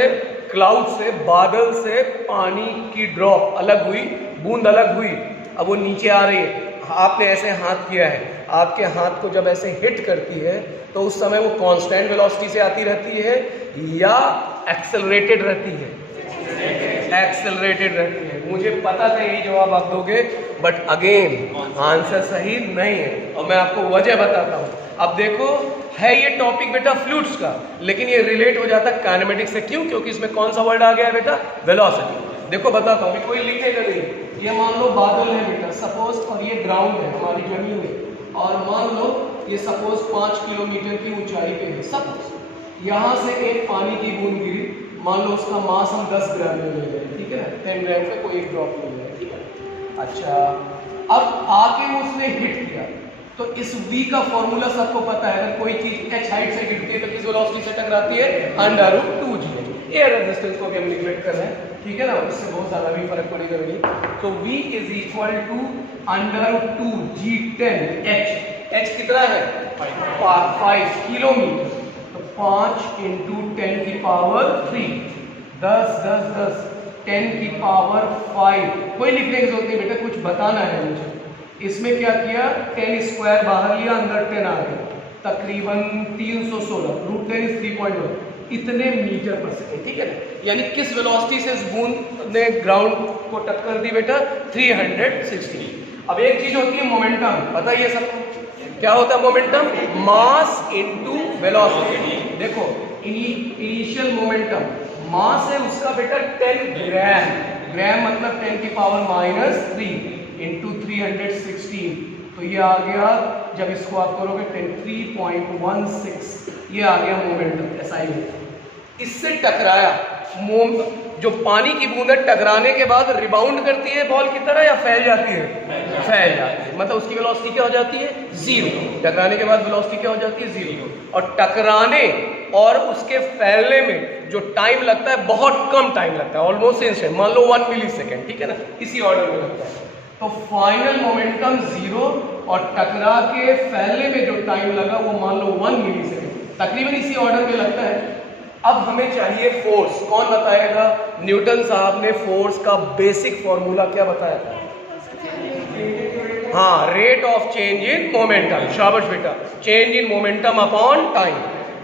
क्लाउड से, बादल से पानी की ड्रॉप अलग हुई, बूंद अलग हुई, अब वो नीचे आ रही है, आपने ऐसे हाथ किया है, आपके हाथ को जब ऐसे हिट करती है तो उस समय वो कांस्टेंट वेलोसिटी से आती रहती है या एक्सेलरेटेड रहती है, एक्सेलरेटेड रहती है। मुझे पता था यही जवाब आप दोगे, बट अगेन आंसर सही नहीं है और मैं आपको वजह बताता हूँ। अब देखो, है ये टॉपिक बेटा फ्लूइड्स का, लेकिन ये रिलेट हो जाता है काइनेमेटिक्स से। क्यों? क्योंकि इसमें कौन सा वर्ड आ गया है बेटा, वेलोसिटी। देखो बताता हूँ, कोई लिखेगा नहीं, ये मान लो बादल है बेटा सपोज, और ये ग्राउंड है हमारी जमीन है, और मान लो ये सपोज 5 किलोमीटर की ऊंचाई पे है, सपोज यहाँ से एक पानी की बूंद गिरी, मान लो उसका मास हम 10 ग्राम में ले गए, ठीक है ना, 10 ग्राम का कोई एक ड्रॉप मिल गया, ठीक है। अच्छा, अब आके उसने हिट किया, तो इस v का फॉर्मूला सबको पता है, अगर कोई चीज h हाइट से गिरती है तो किस वेलोसिटी से टकराती है, √2g। एयर रेजिस्टेंस को भी हम निगलेक्ट कर रहे हैं, ठीक है ना, इससे बहुत ज्यादा भी फर्क पड़ेगा नहीं। तो v is equal to √2g10 h कितना है, 5 किलोमीटर, तो 5 × 10⁻³ 10, 10, 10, 10 की पावर 5, कोई लिखने की जरूरत नहीं बेटा, कुछ बताना है मुझे। इसमें क्या किया, 10 स्क्वायर बाहर लिया, अंदर 10 आ गया, तकरीबन 316, रूट 10 इज 3.1, इतने मीटर पर सेकेंड, ठीक है ना। यानी किस वेलोसिटी से इस बूंद ने ग्राउंड को टक्कर दी बेटा, 360। अब एक चीज होती है मोमेंटम, बताइए सबको क्या होता है मोमेंटम, मास इनटू वेलोसिटी। देखो इनिशियल मोमेंटम मास है उसका बेटा 10 ग्राम, ग्राम मतलब 10 की पावर -3 इंटू 316, तो ये आ गया, जब इसको आप करोगे 3.16, ये आ गया मोमेंटम एसआई। इससे टकराया, जो पानी की बूंदें टकराने के बाद रिबाउंड करती है बॉल की तरह या फैल जाती है, फैल जाती है, मतलब उसकी वेलोसिटी क्या हो जाती है, 0। टकराने के बाद वेलोसिटी क्या हो जाती है, 0। और टकराने और उसके फैलने में जो टाइम लगता है बहुत कम टाइम लगता है, ऑलमोस्ट इंस्टेंट, मान लो 1 मिली सेकेंड, ठीक है ना, इसी ऑर्डर में लगता है। तो फाइनल मोमेंटम 0 और टकरा के फैलने में जो टाइम लगा वो मान लो 1 मिली सेकेंड, तकरीबन इसी ऑर्डर में लगता है। अब हमें चाहिए फोर्स, कौन बताएगा, न्यूटन साहब ने फोर्स का बेसिक फॉर्मूला क्या बताया था, हाँ, rate of change in momentum, शाबाश बेटा, change in momentum upon time.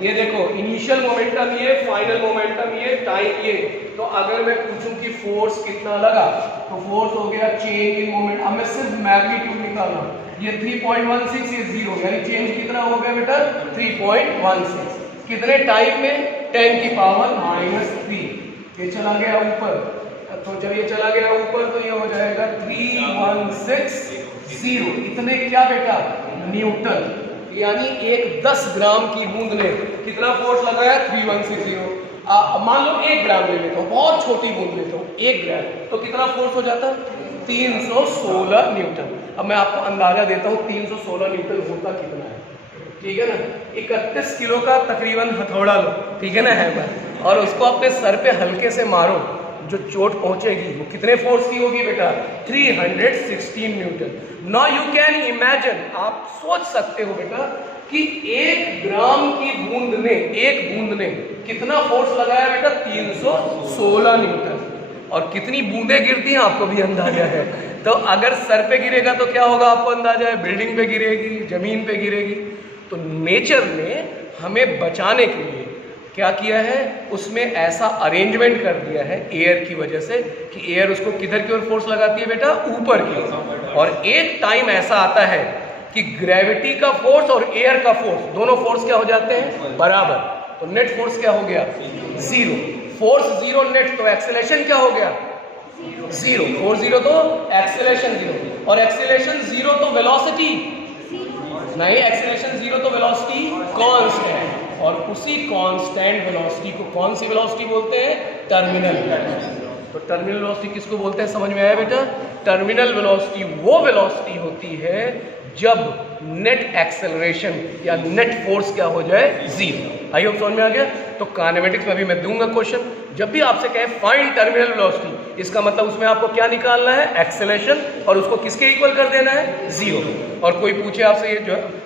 ये देखो इनिशियल मोमेंटम ये, फाइनल मोमेंटम ये, टाइम ये, तो अगर मैं पूछूं कि फोर्स कितना लगा, तो फोर्स हो गया चेंज इन मोमेंट, अब मैं सिर्फ मैग्नीट्यूड निकालना, ये 3.16, ये 0, यानी चेंज कितना हो गया बेटा, 3.16, कितने टाइम में, 10 की पावर -3, ये चला गया ऊपर, तो जब ये चला गया ऊपर तो ये हो जाएगा 3160, इतने क्या बेटा, न्यूटन। यानी एक 10 ग्राम की बूंद ने कितना फोर्स लगाया, 3160। मान लो 1 ग्राम ले लेता हूँ, बहुत छोटी बूंद लेता हूँ, 1 ग्राम, तो कितना फोर्स हो जाता, 316 न्यूटन। अब मैं आपको अंदाजा देता हूँ 316 न्यूटन होता कितना है, ठीक है ना। 31 किलो का तकरीबन हथौड़ा लो, ठीक है ना, हैमर, और उसको अपने सर पे हल्के से मारो, जो चोट पहुंचेगी वो कितने फोर्स की होगी बेटा, 316 Newton. Now you can imagine, आप सोच सकते हो बेटा कि 1 ग्राम की बूंद ने, एक बूंद ने कितना फोर्स लगाया बेटा, 316 न्यूटन। और कितनी बूंदें गिरती हैं आपको भी अंदाजा है, तो अगर सर पे गिरेगा तो क्या होगा आपको अंदाजा है, बिल्डिंग पे गिरेगी, जमीन पे गिरेगी। तो नेचर ने हमें बचाने के लिए क्या किया है, उसमें ऐसा अरेंजमेंट कर दिया है एयर की वजह से कि एयर उसको किधर की ओर फोर्स लगाती है बेटा, ऊपर की ओर। और एक टाइम ऐसा आता है कि ग्रेविटी का फोर्स और एयर का फोर्स, दोनों फोर्स क्या हो जाते हैं, बराबर, तो नेट फोर्स क्या हो गया, 0। फोर्स 0 नेट, तो एक्सेलेरेशन क्या हो गया, 0। फोर्स 0 तो एक्सेलेरेशन 0, और एक्सेलेरेशन 0 तो वेलोसिटी नहीं, एक्सेलेरेशन 0 तो वेलोसिटी कांस्टेंट, और उसी कांस्टेंट वेलोसिटी को कौन सी वेलोसिटी बोलते हैं, टर्मिनल वेलोसिटी। तो टर्मिनल वेलोसिटी किसको बोलते हैं, समझ में आया बेटा, टर्मिनल वेलोसिटी वो वेलोसिटी होती है जब नेट एक्सेलरेशन या नेट फोर्स क्या हो जाए, 0। आई होप समझ में आ गया। तो काइनेमेटिक्स में भी मैं दूंगा क्वेश्चन, जब भी आपसे कहे फाइंड टर्मिनल वेलोसिटी, इसका मतलब उसमें आपको क्या निकालना है, एक्सेलरेशन, और उसको किसके इक्वल कर देना है, 0। और कोई पूछे आपसे,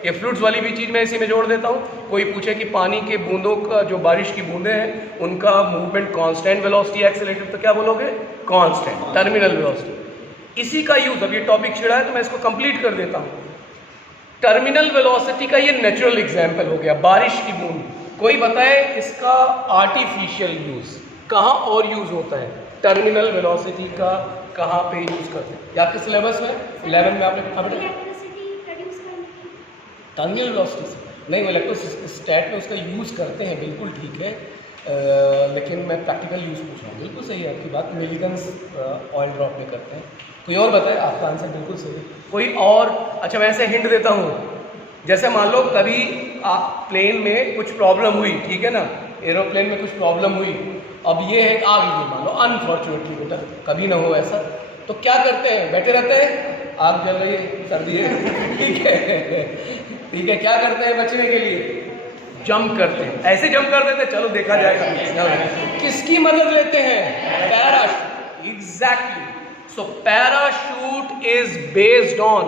ये फ्लूइड्स वाली भी चीज़ मैं इसी में जोड़ देता हूँ, कोई पूछे कि पानी के बूंदों का, जो बारिश की बूंदें हैं, उनका मूवमेंट कांस्टेंट वेलोसिटी एक्सेलरेटेड, तो क्या बोलोगे, कांस्टेंट टर्मिनल वेलोसिटी। इसी का यूज, अब ये टॉपिक छिड़ा है तो मैं इसको कंप्लीट कर देता हूँ। टर्मिनल वेलोसिटी का ये नेचुरल एग्जाम्पल हो गया, बारिश की बूंद। कोई बताए इसका आर्टिफिशियल यूज कहाँ और यूज होता है, टर्मिनल वेलोसिटी का कहाँ पे यूज करते हैं, या आपके सिलेबस में 11 में आपने टर्मिनल वेलोसिटी से नहीं, इलेक्ट्रोस्टैट में उसका यूज़ करते हैं, बिल्कुल ठीक है, लेकिन मैं प्रैक्टिकल यूज़ पूछ रहा हूँ। बिल्कुल सही है आपकी बात, मिलीगन्स ऑयल ड्रॉप में करते हैं। कोई और बताए, आपका आंसर बिल्कुल सही है। कोई और, अच्छा मैं ऐसे हिंट देता हूँ, जैसे मान लो कभी आप प्लेन में कुछ प्रॉब्लम हुई, ठीक है ना, एरोप्लेन में कुछ प्रॉब्लम हुई, अब ये है आग लगी, मान लो अनफॉर्चुनेटली बेटा, कभी ना हो ऐसा, तो क्या करते हैं, बैठे रहते हैं, आग जल रही है, सर्दी है, ठीक है, ठीक है, क्या करते हैं बचने के लिए, जंप करते हैं, ऐसे जंप कर देते हैं, चलो देखा जाएगा। किसकी मदद लेते हैं, parachute, exactly. So parachute is based on,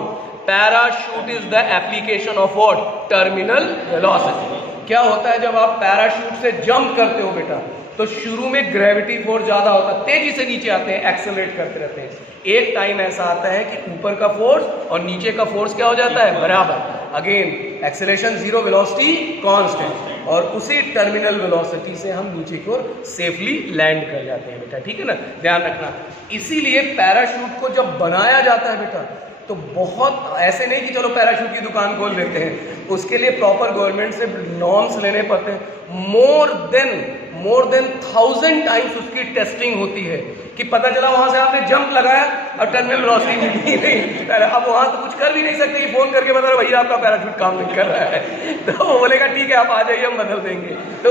parachute is the application of what, terminal velocity. क्या होता है जब आप पैराशूट से जंप करते हो बेटा, तो शुरू में ग्रेविटी फोर्स ज़्यादा होता है, तेजी से नीचे आते हैं, एक्सेलरेट करते रहते हैं। एक टाइम ऐसा आता है कि ऊपर का फोर्स और नीचे का फोर्स क्या हो जाता है, बराबर। Again acceleration zero, velocity constant, और उसी टर्मिनल वेलोसिटी से हम नीचे की ओर सेफली लैंड कर जाते हैं बेटा, ठीक है ना, ध्यान रखना। इसीलिए पैराशूट को जब बनाया जाता है बेटा, तो बहुत ऐसे नहीं कि चलो पैराशूट की दुकान खोल लेते हैं, उसके लिए प्रॉपर गवर्नमेंट से नॉर्म्स लेने पड़ते हैं। मोर देन 1000 टाइम्स उसकी टेस्टिंग होती है कि पता चला वहां से आपने जंप लगाया और टर्मिनल वेलोसिटी मिली नहीं, अब वहां तो कुछ कर भी नहीं सकते कि फोन करके बता रहे भैया आपका पैराशूट काम नहीं कर रहा है, तो वो बोलेगा ठीक है आप आ जाइए हम बदल देंगे, तो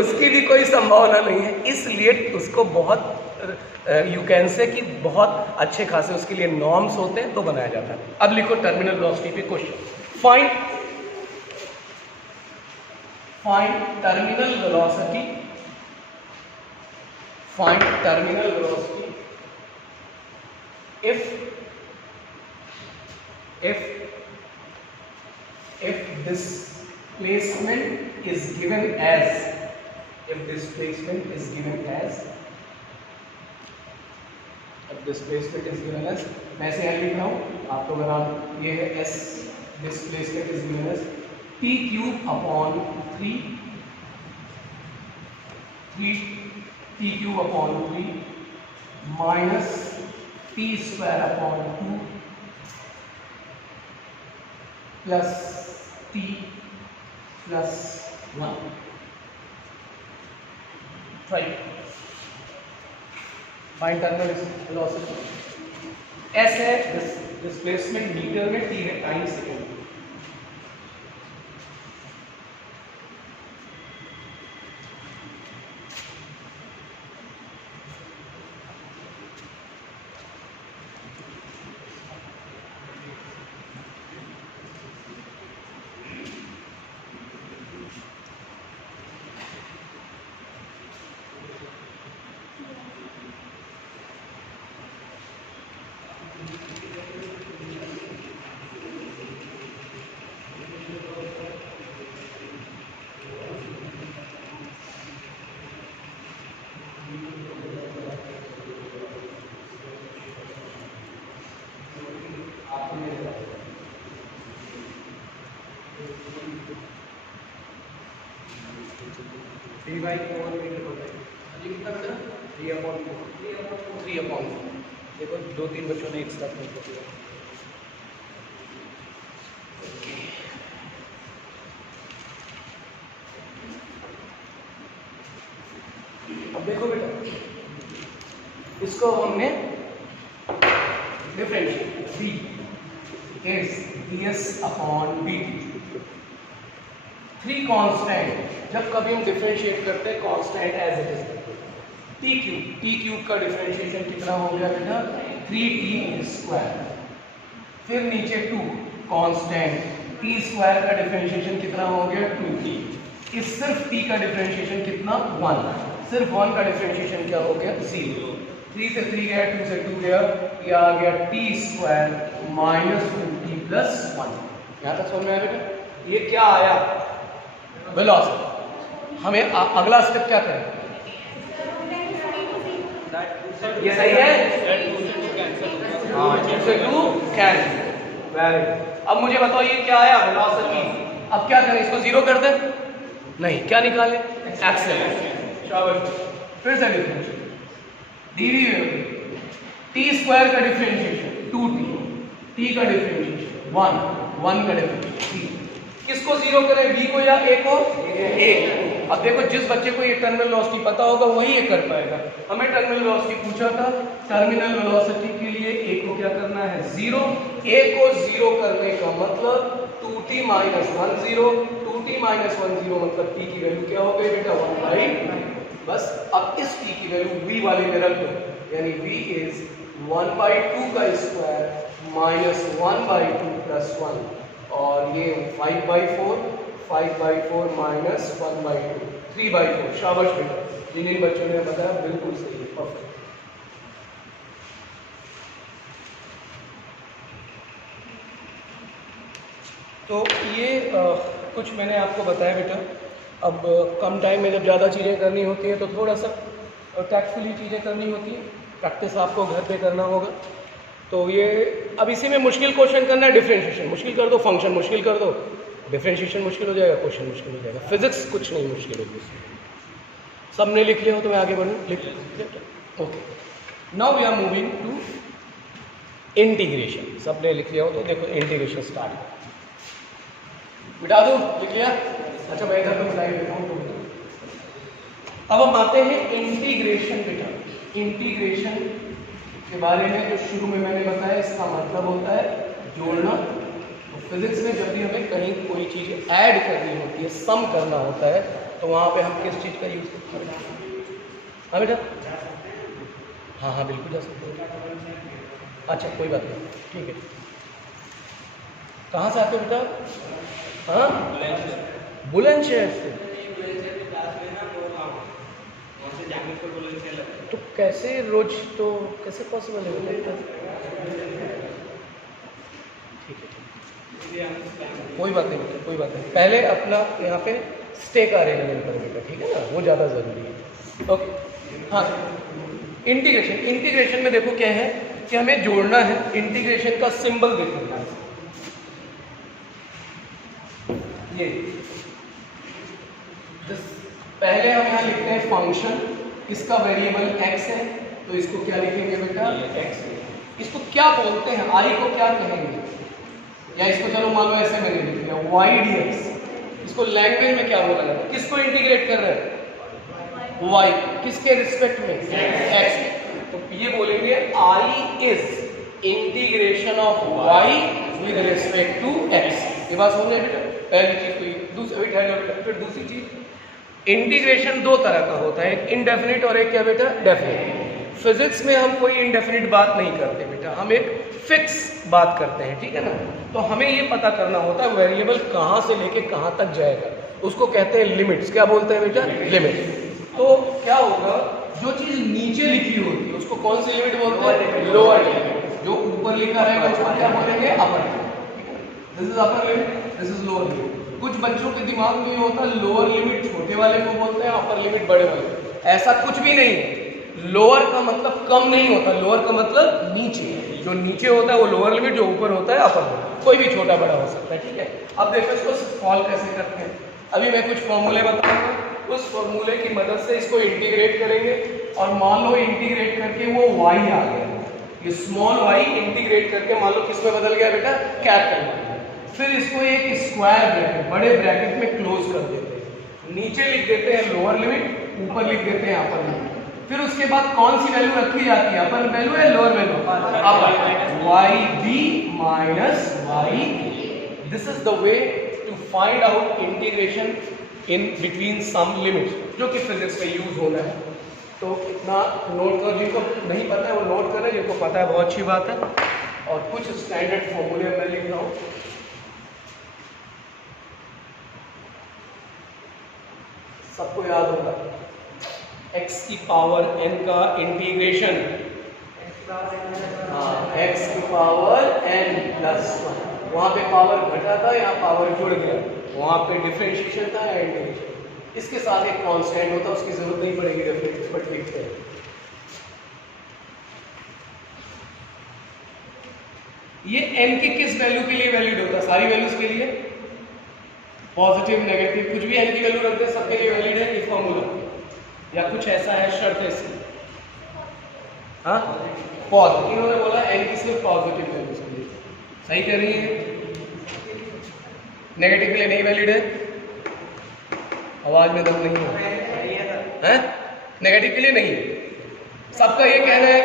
उसकी भी कोई संभावना नहीं है। इसलिए उसको बहुत यू कैन से कि बहुत अच्छे खासे उसके लिए नॉर्म्स होते हैं, तो बनाया जाता है। अब लिखो टर्मिनल वेलोसिटी पे question, find terminal velocity, find terminal velocity if displacement is given as, if displacement is given as मैं ऐसे यहाँ लिख रहा हूँ आपको, अगर आप ये है s, displacement is given as t cube upon 3 t cube upon 3 minus t square upon 2 plus t plus 1। Try find terminal velocity. s है डिस्प्लेसमेंट मीटर में, t है टाइम सेकेंड। देखो 2-3 बच्चों ने एक साथ नहीं किया। अब देखो बेटा, इसको हमने differentiate, v is ds upon dt। 3 constant जब कभी हम डिफरेंशिएट करते हैं कांस्टेंट एज इट इज करते हैं। टी क्यूब का डिफरेंशिएशन कितना हो गया बेटा, 3t स्क्वायर, फिर नीचे 2 कांस्टेंट, t स्क्वायर का डिफरेंशिएशन कितना हो गया 2t, इस सिर्फ t का डिफरेंशिएशन कितना 1, सिर्फ 1 का डिफरेंशिएशन क्या हो गया 0। 3 से 3 गया, 2 से 2 गया, ये आ गया t square minus 2t plus 1। यहाँ तक समझ में आया बेटा? ये क्या आया, वेलोसिटी। हमें अगला स्टेप क्या करें, ये सही है, 2 से 2 कैंसिल, वेरी गुड। अब मुझे बताओ ये क्या आया, वेलोसिटी। अब क्या करें, इसको 0 कर दें, नहीं, क्या निकाले, एक्सेलरेशन। शाबाश, फिर से डिफरेंशिएट, dv t स्क्वायर का डिफरेंशिएशन 2t, t का डिफरेंशिएशन 1 का डिफरेंशिएशन, किसको 0 करें, v को या a को, a। अब देखो जिस बच्चे को ये टर्मिनल वेलोसिटी पता होगा वही ये कर पाएगा। हमें टर्मिनल वेलोसिटी पूछा था, टर्मिनल वेलोसिटी के लिए a को क्या करना है 0, a को 0 करने का मतलब 2t माइनस 1 0, 2t माइनस 1 0 मतलब t की वैल्यू क्या हो गई बेटा 1/2। बस अब इस t की वैल्यू v वाले में रख दो, यानी v इज 1/2 का स्क्वायर माइनस 1/2 प्लस 1, और ये 5/4 माइनस 1/2 3/4। शाबाश बेटा, जिन बच्चों ने बताया बिल्कुल सही है, परफेक्ट। तो ये कुछ मैंने आपको बताया बेटा। अब कम टाइम में जब ज़्यादा चीज़ें करनी होती हैं तो थोड़ा सा टैक्टफुली चीज़ें करनी होती हैं, प्रैक्टिस आपको घर पे करना होगा। तो ये अब इसी में मुश्किल क्वेश्चन करना है, डिफरेंशिएशन मुश्किल कर दो, फंक्शन मुश्किल कर दो, डिफरेंशिएशन मुश्किल हो जाएगा, क्वेश्चन मुश्किल हो जाएगा। फिजिक्स कुछ नहीं मुश्किल होगी। सबने लिख लिया हो तो मैं आगे बढ़ूँ, लिख okay. Now we are moving to integration. सबने लिख लिया हो तो देखो इंटीग्रेशन स्टार्ट बिठा दो, लिख लिया? अच्छा मैं इधर तो बताइए देता हूँ। अब हम आते हैं इंटीग्रेशन बेटा। इंटीग्रेशन के बारे में जो शुरू में मैंने बताया, इसका मतलब होता है जोड़ना। तो फिजिक्स में जब भी हमें कहीं कोई चीज़ ऐड करनी होती है, सम करना होता है, तो वहाँ पे हम किस चीज़ का यूज़ करते हैं? हाँ बेटा, हाँ हाँ बिल्कुल जा सकते हो। अच्छा कोई बात नहीं, ठीक है। कहाँ से आते हो बेटा? हाँ बुलंदशहर से। तो कैसे रोज, तो कैसे पॉसिबल है बेटा? ठीक है, कोई बात नहीं बेटा, कोई बात नहीं। पहले अपना यहाँ पे स्टे का अरेंजमेंट करो बेटा, ठीक है ना, वो ज़्यादा ज़रूरी है। ओके हाँ, इंटीग्रेशन। इंटीग्रेशन में देखो क्या है कि हमें जोड़ना है। इंटीग्रेशन का सिंबल देखो ये, पहले हम यहाँ लिखते हैं फंक्शन, इसका वेरिएबल x है, तो इसको क्या लिखेंगे बेटा? x। इसको क्या बोलते हैं? i को क्या कहेंगे? या इसको चलो मान लो ऐसे मैंने लिख दिया y dx। इसको लैंग्वेज में क्या बोला जाता है? किसको इंटीग्रेट कर रहे हैं? y। किसके रिस्पेक्ट में? x। तो ये बोलेंगे i is integration of y with respect to x। ये बात समझ में बेटा? पहली चीज तो ये। दूसरी फिर दूसरी चीज, इंटीग्रेशन दो तरह का होता है, एक इनडेफिनिट और एक क्या बेटा? डेफिनिट। फिजिक्स में हम कोई इनडेफिनिट बात नहीं करते बेटा, हम एक फिक्स बात करते हैं, ठीक है ना। तो हमें ये पता करना होता है वेरिएबल कहाँ से लेके कहाँ तक जाएगा, उसको कहते हैं लिमिट्स। क्या बोलते हैं बेटा? लिमिट। तो क्या होगा, जो चीज नीचे लिखी होती है उसको कौन सी लिमिट बोलते हैं? Lower limit. जो ऊपर लिखा रहेगा उसको क्या बोलेंगे? Upper limit. This is upper limit, this is lower limit. कुछ बच्चों के दिमाग में ये होता है लोअर लिमिट छोटे वाले को बोलते हैं, अपर लिमिट बड़े वाले। ऐसा कुछ भी नहीं है। लोअर का मतलब कम नहीं होता, लोअर का मतलब नीचे। जो नीचे होता है वो लोअर लिमिट, जो ऊपर होता है अपर लिमिट। कोई भी छोटा बड़ा हो सकता है, ठीक है। अब देखो इसको सॉल्व कैसे करते हैं। अभी मैं कुछ फॉर्मूले बताऊंगा, उस फॉर्मूले की मदद से इसको इंटीग्रेट करेंगे। और मान लो इंटीग्रेट करके वो y आ गया, ये स्मॉल y इंटीग्रेट करके मान लो किस में बदल गया बेटा? Capital y। फिर इसको एक स्क्वायर ब्रैकेट, बड़े ब्रैकेट में क्लोज कर देते हैं। नीचे लिख देते हैं लोअर लिमिट, ऊपर लिख देते हैं अपर लिमिट। फिर उसके बाद कौन सी वैल्यू रखी जाती है? अपर वैल्यू या lower value? Upper. y b minus y a। This is the way to find out integration in between some limits, जो कि फिजिक्स में यूज होना है। तो इतना नोट कर, जिनको नहीं पता है वो नोट करें, जिनको पता है बहुत अच्छी बात है। और कुछ स्टैंडर्ड फॉर्मूले मैं लिख रहा हूँ, सबको याद होगा। x की पावर n का इंटीग्रेशन, हाँ x की पावर n प्लस 1। वहाँ पे पावर घटा था, यहाँ पावर जुड़ गया। वहाँ पे डिफरेंशिएशन था या इंटीग्रेशन। इसके साथ एक कांस्टेंट होता है, उसकी जरूरत नहीं पड़ेगी डेफिनेटली, बट लिखते हैं। ये n की किस वैल्यू के लिए वैलिड होता है? सारी वैल्यूज के लिए, पॉजिटिव नेगेटिव कुछ भी n की वैल्यू रखते हैं, सबके लिए वैलिड है ये फॉर्मूला। या कुछ ऐसा है, शर्त है इसकी, हाँ पॉजिटिव। इन्होंने बोला n की सिर्फ पॉजिटिव वैल्यूज के लिए। सही कह रही है? नेगेटिव के लिए नहीं वैलिड है? आवाज में दम नहीं है? नेगेटिव के लिए नहीं है। सबका ये कहना है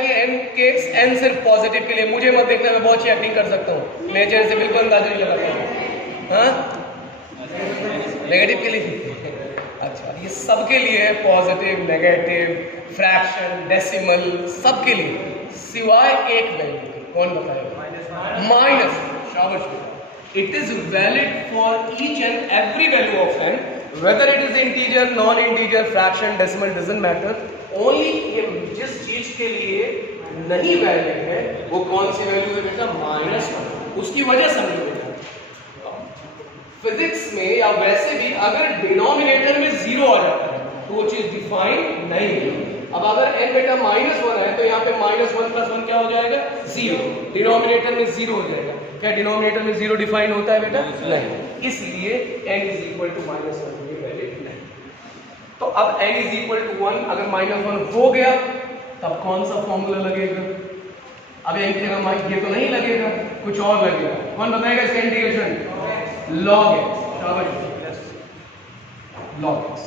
कि n सिर्फ पॉजिटिव के लिए। मुझे मत देखना, मैं बहुत अच्छी एक्टिंग कर सकता हूँ, नेचर से बिल्कुल अंदाजा नहीं लगाता हूँ। हाँ नेगेटिव के लिए अच्छा, ये सबके लिए है, पॉजिटिव नेगेटिव फ्रैक्शन डेसिमल सबके लिए, सिवाय एक वैल्यू के। कौन बताएगा? माइनस। शाबाश। It is valid for each and every value of n, whether it is integer, non integer, fraction, decimal, doesn't matter. Only जिस चीज के लिए नहीं वैलिड है वो कौन सी वैल्यू है बेटा? -1। उसकी वजह समझो बेटा। फिजिक्स में या वैसे भी अगर डिनोमिनेटर में जीरो आ जाता है तो वो चीज डिफाइन नहीं है। अब अगर n बेटा -1 है तो यहाँ पे -1 + 1 क्या हो जाएगा, 0। डिनोमिनेटर में 0 हो जाएगा। क्या डिनोमिनेटर में 0 डिफाइन होता है बेटा? नहीं। इसलिए n = -1 ये वैलिड नहीं। तो अब n = 1 अगर -1 हो गया तब कौन सा फॉर्मूला लगेगा? अब n की जगह ये तो नहीं लगेगा, कुछ और लगेगा। कौन बताएगा इसका integration? log x। log x।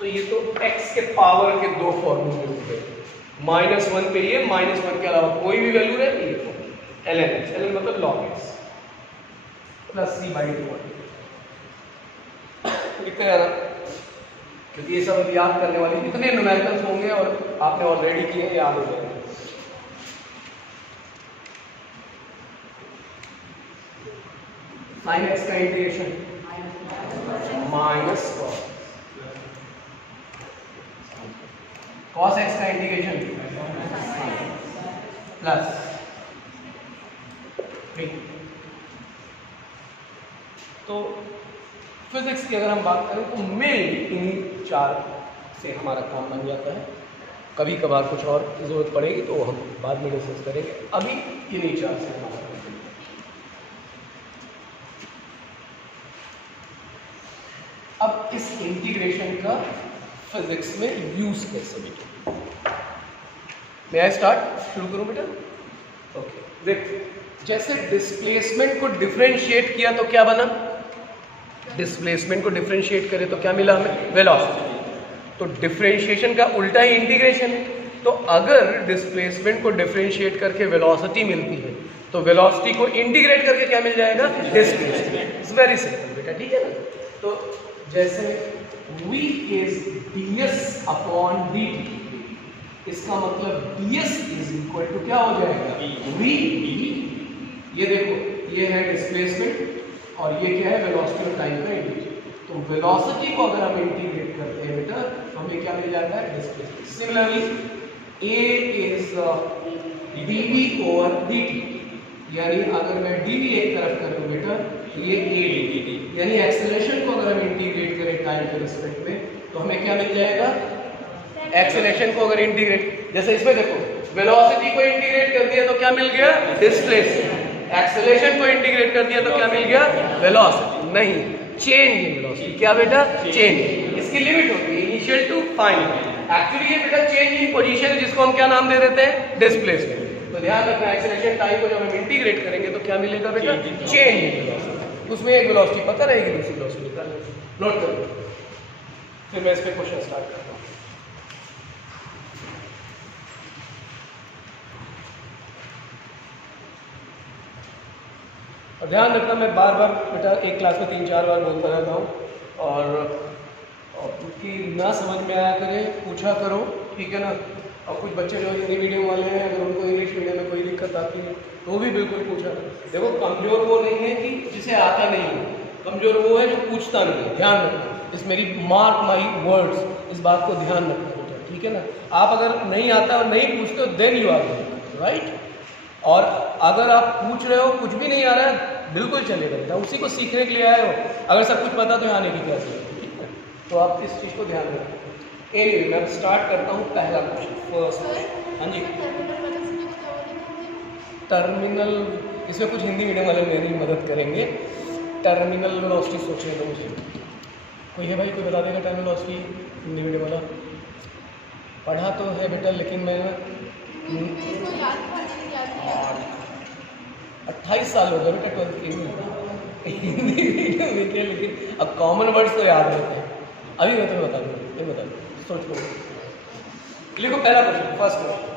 तो ये तो x के पावर के दो फॉर्मूले हो गए। -1 पे ये, -1 के अलावा कोई भी वैल्यू रहे ये ln x, ln मतलब log x प्लस c/4। लिखते हैं ना, क्योंकि ये सब याद करने वाली इतने न्यूमेरिकल्स होंगे और आपने ऑलरेडी किए, याद हो जाएंगे। sin x का इंटीग्रेशन माइनस cos x का इंटीग्रेशन प्लस। तो फिजिक्स की अगर हम बात करें तो मेनली इन्हीं चार से हमारा काम बन जाता है। कभी कभार कुछ और जरूरत पड़ेगी तो हम बाद में डिस्कस करेंगे, अभी इन्हीं चार से हमारा काम बन जाता है। अब इस इंटीग्रेशन का फिजिक्स में यूज कैसे बेटा? मैं आई स्टार्ट? शुरू करूं बेटा? ओके, देख जैसे डिस्प्लेसमेंट को डिफरेंशिएट किया तो क्या बना? डिस्प्लेसमेंट को डिफरेंशिएट करें तो क्या मिला हमें? वेलोसिटी। तो डिफरेंशिएशन का उल्टा ही इंटीग्रेशन है। तो अगर डिस्प्लेसमेंट को डिफरेंशिएट करके वेलोसिटी मिलती है तो वेलोसिटी को इंटीग्रेट करके क्या मिल जाएगा? डिस्प्लेसमेंट। इट्स वेरी सिंपल बेटा, ठीक है ना? तो जैसे v is ds/dt, इसका मतलब ds = क्या हो जाएगा? v। ये देखो, ये है डिस्प्लेसमेंट और ये क्या है? वेलोसिटी और टाइम का इंटीग्रेशन। तो वेलोसिटी को अगर हम इंटीग्रेट करते हैं बेटा तो हमें क्या मिल जाता है? Displacement. Similarly a is dv/dt, यानी अगर मैं dv एक तरफ कर दूं बेटा तो ये a dt, यानी एक्सेलरेशन को अगर हम इंटीग्रेट करें टाइम के रिस्पेक्ट में तो हमें क्या मिल जाएगा? एक्सेलरेशन को अगर इंटीग्रेट, जैसे इसमें देखो वेलोसिटी को इंटीग्रेट कर दिया तो क्या मिल गया? डिस्प्लेसमेंट। एक्सेलरेशन को इंटीग्रेट कर दिया तो क्या मिल गया? वेलोसिटी नहीं, चेंज इन वेलोसिटी। क्या बेटा? चेंज। इसकी लिमिट होती है इनिशियल टू फाइनल। एक्चुअली ये बेटा चेंज इन पोजीशन है, जिसको हम क्या नाम दे देते हैं? डिस्प्लेसमेंट। तो ध्यान रखना, एक्सेलरेशन टाइम को जब हम इंटीग्रेट करेंगे तो क्या मिलेगा बेटा? Change in velocity. उसमें एक वेलोसिटी पता रहेगी, दूसरी वेलोसिटी निकालना। नोट करो, फिर मैं इस पे क्वेश्चन स्टार्ट करता हूँ। और ध्यान रखना, मैं बार बार बेटा एक क्लास में 3-4 बार बोलता रहता हूँ और कि ना समझ में आया करे पूछा करो, ठीक है ना? और कुछ बच्चे जो हिंदी मीडियम वाले हैं अगर उनको इंग्लिश मीडियम में कोई दिक्कत आती है तो भी बिल्कुल पूछा करो। देखो कमज़ोर वो नहीं है कि जिसे आता नहीं है, कमज़ोर वो है जो पूछता नहीं है। ध्यान रखना, इस मेरी मार्क माई वर्ड्स, इस बात को ध्यान रखना बेटा, ठीक है ना? आप अगर नहीं आता और नहीं पूछते हो देन यू आर राइट। और अगर आप पूछ रहे हो कुछ भी नहीं आ रहा है बिल्कुल चलेगा बेटा, उसी को सीखने के लिए आए हो। अगर सब कुछ पता तो यहाँ आने की क्या जरूरत, ठीक है? तो आप इस चीज़ को ध्यान रखें। मैं स्टार्ट करता हूँ पहला क्वेश्चन, फर्स्ट क्वेश्चन। हाँ जी, टर्मिनल, इसमें कुछ हिंदी मीडियम वाले मेरी मदद करेंगे। टर्मिनल वेलोसिटी सोचने दो मुझे। कोई है भाई, कोई बता देगा टर्मिनल वेलोसिटी? हिंदी मीडियम वाला पढ़ा तो है बेटा, लेकिन मैं 28 साल हो गए बेटा 12th की हिंदी मीडियम में थे, लेकिन अब कॉमन वर्ड्स तो याद रहते हैं। अभी मैं तुम्हें बता दूँ, ये बता दो, सोच लो। लिखो पहला क्वेश्चन, फर्स्ट क्वेश्चन।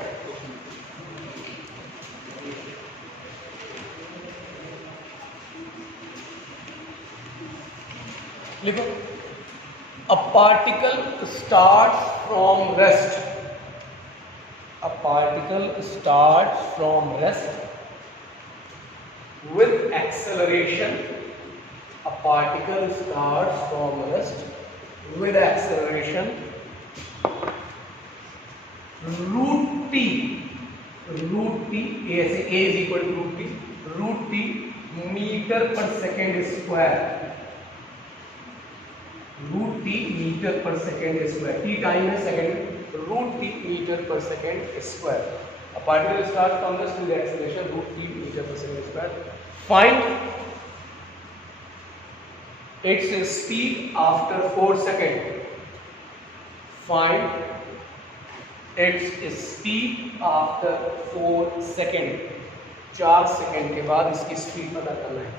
लिखो, a particle starts from rest. A particle starts from rest with acceleration. A particle starts from rest with acceleration root t. A is equal to root t metre per second square, root t metre per second square, t time है second, root t metre per second square. A particle start from the speed acceleration root t meter per second square. Find its speed after 4 seconds. Find its speed after 4 seconds. 4 second के बाद इसकी speed पता करना है।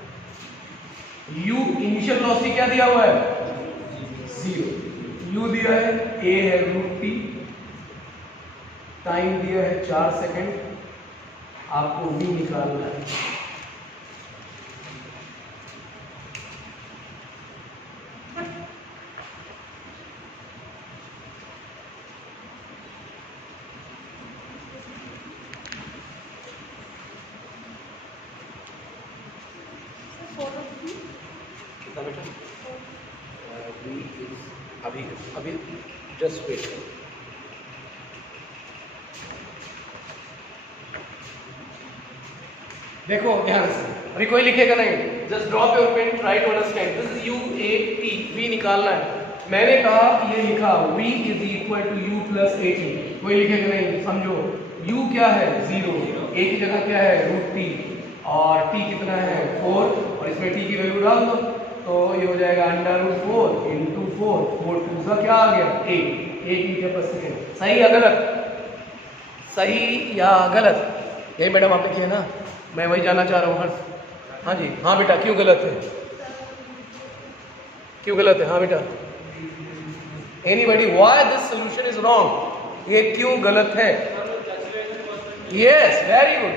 u initial velocity क्या दिया हुआ है? 0। u दिया है, a है रूट टी, टाइम दिया है 4 सेकेंड, आपको v निकालना है। कितना बेटा? अभी अभी जस्ट वेट। देखो ध्यान से, अभी कोई लिखेगा नहीं, just drop your pen, try to understand. This is u a t, v निकालना है। मैंने कहा ये लिखा v is equal to u plus a t, कोई लिखेगा नहीं, समझो u क्या है? 0, a की जगह क्या है? रूट टी, और t कितना है? 4, और इसमें t की वैल्यू डाल दो तो ये हो जाएगा अंडर रूट 4 इंटू 4, 4 टू का क्या आ गया? 8 मीटर पर सेकेंड। सही या गलत? सही या गलत? यही मैडम आप लिखिए ना, मैं वही जानना चाह रहा हूँ हर्ष। हाँ जी, हाँ बेटा, क्यों गलत है? क्यों गलत है? हाँ बेटा, anybody, why this solution is wrong? ये क्यों गलत है? Yes, very good.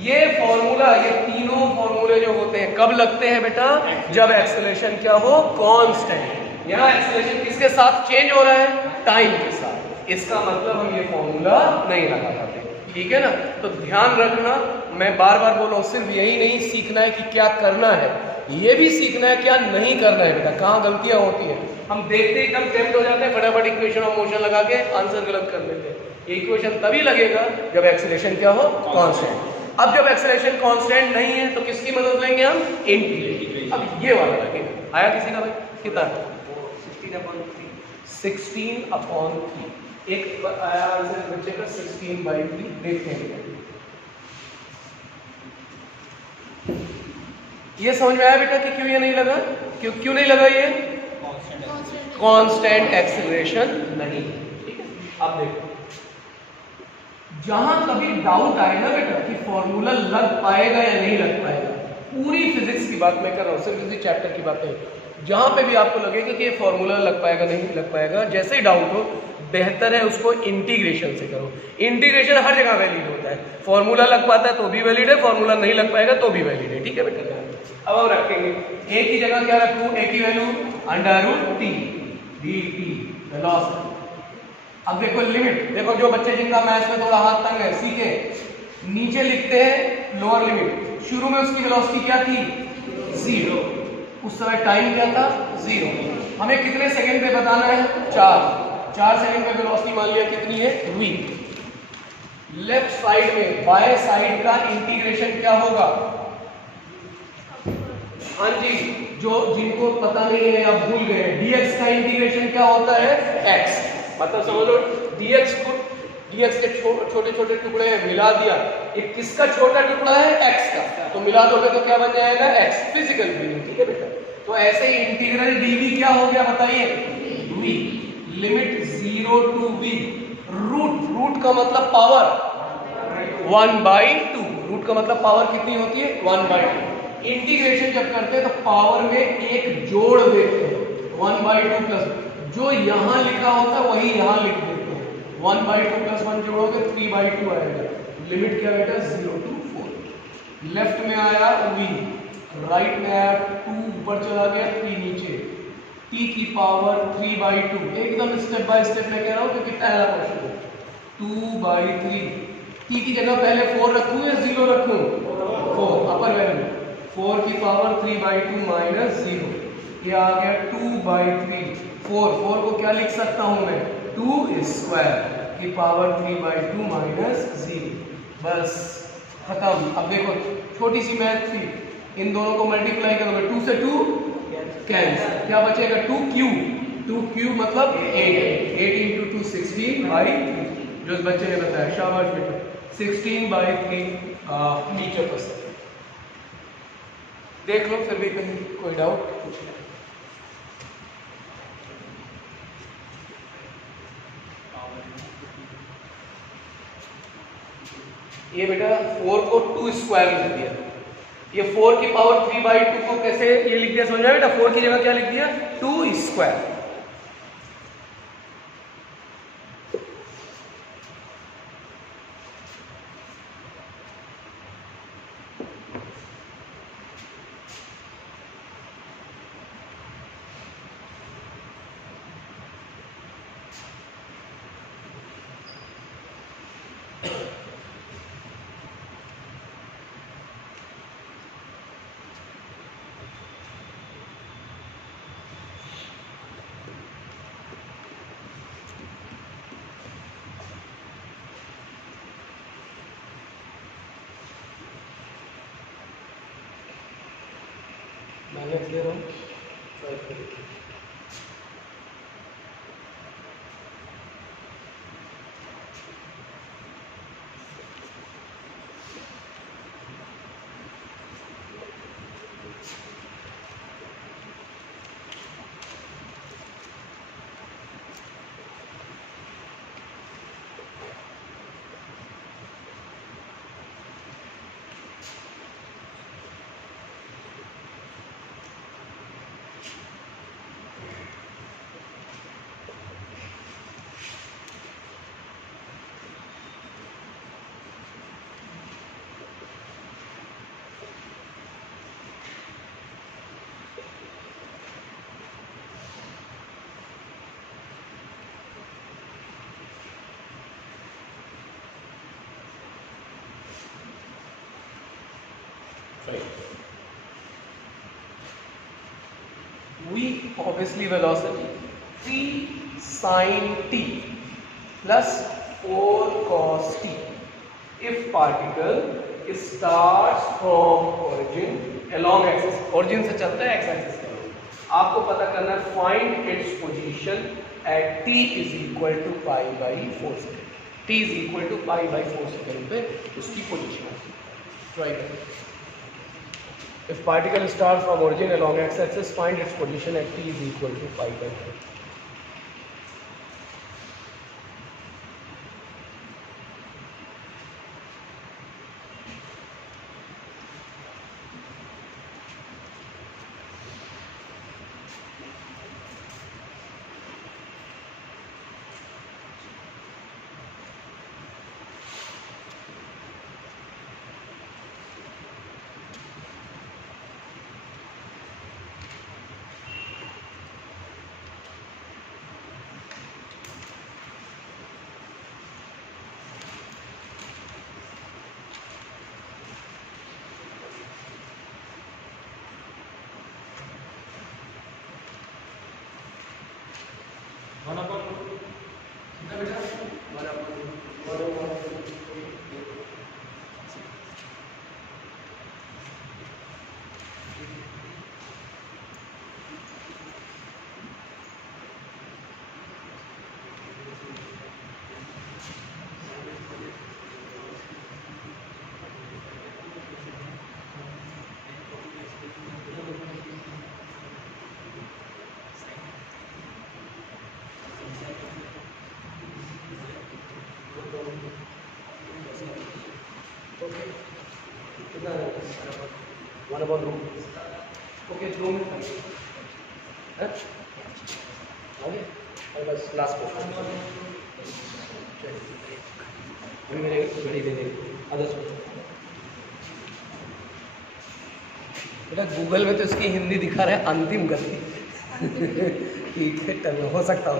ये फॉर्मूला, ये तीनों फॉर्मूले जो होते हैं कब लगते हैं बेटा? जब एक्सेलरेशन क्या हो? कांस्टेंट। यहाँ एक्सेलरेशन किसके साथ चेंज हो रहा है? टाइम के साथ। इसका मतलब हम ये फॉर्मूला नहीं लगा पाते, ठीक है ना? तो ध्यान रखना, मैं बार बार बोल रहा हूँ, सिर्फ यही नहीं सीखना है कि क्या करना है, ये भी सीखना है क्या नहीं करना है बेटा, कहाँ गलतियां होती हैं। हम देखते ही एकदम टेम्प्ट हो जाते हैं, फटाफट इक्वेशन ऑफ मोशन लगा के आंसर गलत कर देते हैं। इक्वेशन तभी लगेगा जब एक्सेलरेशन क्या हो? कांस्टेंट। अब जब एक्सेलरेशन कांस्टेंट नहीं है तो किसकी मदद लेंगे हम? इंटीग्रेशन। अब ये वाला लगेगा। आया किसी का भाई? कितना? 16/3। एक आया आंसर बच्चे का 16/3। देखते हैं ये समझ में आया बेटा कि क्यों ये नहीं लगा? क्यों नहीं लगा? ये कांस्टेंट एक्सेलरेशन नहीं है, ठीक है? अब देखो, जहां कभी डाउट आए ना बेटा कि फॉर्मूला लग पाएगा या नहीं लग पाएगा, पूरी फिजिक्स की बात मैं कर रहा हूँ, सिर्फ इसी चैप्टर की बात नहीं, जहां पे भी आपको लगेगा कि ये फॉर्मूला लग पाएगा नहीं लग पाएगा, जैसे ही डाउट हो, बेहतर है उसको इंटीग्रेशन से करो। इंटीग्रेशन हर जगह वैलिड होता है, फॉर्मूला लग पाता है तो भी वैलिड है, फॉर्मूला नहीं लग पाएगा तो भी वैलिड है, ठीक है बेटा? अब हम रखेंगे a की जगह क्या रखूं? a की value under root T dt velocity. अब देखो लिमिट, देखो जो बच्चे जिनका मैथ्स में थोड़ा हाथ तंग है, सीखे, नीचे लिखते हैं लोअर लिमिट। शुरू में उसकी वेलोसिटी क्या थी? 0। उस समय टाइम क्या था? 0। हमें कितने सेकंड पे बताना है? 4 सेकंड पे वेलोसिटी मान लिया कितनी है? v। लेफ्ट साइड में बाएं साइड का इंटीग्रेशन क्या होगा? हाँ जी, जो जिनको पता नहीं है या भूल गए, dx का इंटीग्रेशन क्या होता है? x। मतलब समझ लो dx के छोटे छोटे टुकड़े मिला दिया, ये किसका छोटा टुकड़ा है? x का, तो मिला दोगे तो क्या बन जाएगा? x। फिजिकल मीनिंग, ठीक है बेटा? तो ऐसे ही इंटीग्रल dv क्या हो गया बताइए? v। Limit 0 to v। Root का मतलब पावर 1/2। रूट का मतलब पावर कितनी होती है? 1/2। इंटीग्रेशन जब करते हैं तो पावर में एक जोड़ देते हैं, 1/2 प्लस, जो यहाँ लिखा होता है वही यहाँ लिख देते हैं। 1/2 प्लस 1 जोड़ोगे 3/2 आएगा। लिमिट क्या बेटा? 0 to 4। लेफ्ट में आया v, राइट में आया 2, ऊपर चला गया 3 नीचे, t की पावर 3/2। एकदम स्टेप बाय स्टेप मैं कह रहा हूँ क्योंकि पहला क्वेश्चन है। 2/3। t की जगह पहले 4 रखूँ या 0 रखूँ? 4 अपर वैल्यू, 4 की पावर 3/2 माइनस 0, ये आ गया 2/3। 4 को क्या लिख सकता हूं मैं? 2 स्क्वायर की पावर 3/2 माइनस 0। बस खत्म। अब देखो छोटी सी मैथ थी, इन दोनों को मल्टीप्लाई करोगे, 2 से 2 कैंसिल, क्या बचेगा 2q, 2q मतलब 8, 8 इंटू 2 16 बाई, जो इस बच्चे ने बताया, शाबाश बेटा, 16/3 मीटर पर सेकेंड। देख लो फिर भी कहीं कोई डाउट कुछ नहीं। ये बेटा 4 को 2 स्क्वायर लिख दिया, ये 4 की पावर 3/2 को कैसे ये लिख दिया समझ में बेटा, 4 की जगह क्या लिख दिया 2 स्क्वायर। मैं दे रहा हूँ, ट्राई करिए। V obviously velocity 3 sin t plus 4 cos t if particle starts from origin along axis, origin से चलता है x axis के लिए, आपको पता करना है find its position at t is equal to pi by 4 second, t is equal to pi by 4 second पे उसकी पोजीशन है। ट्राई करें। If particle starts from origin along x-axis, find its position at t is equal to pi by 4. One about room. Okay, room. Okay. और बस last question. मेरे घड़ी दे दे आदर्श बेटा, Google में तो इसकी हिंदी दिखा रहा है अंतिम गति। ठीक है, टन हो सकता हो,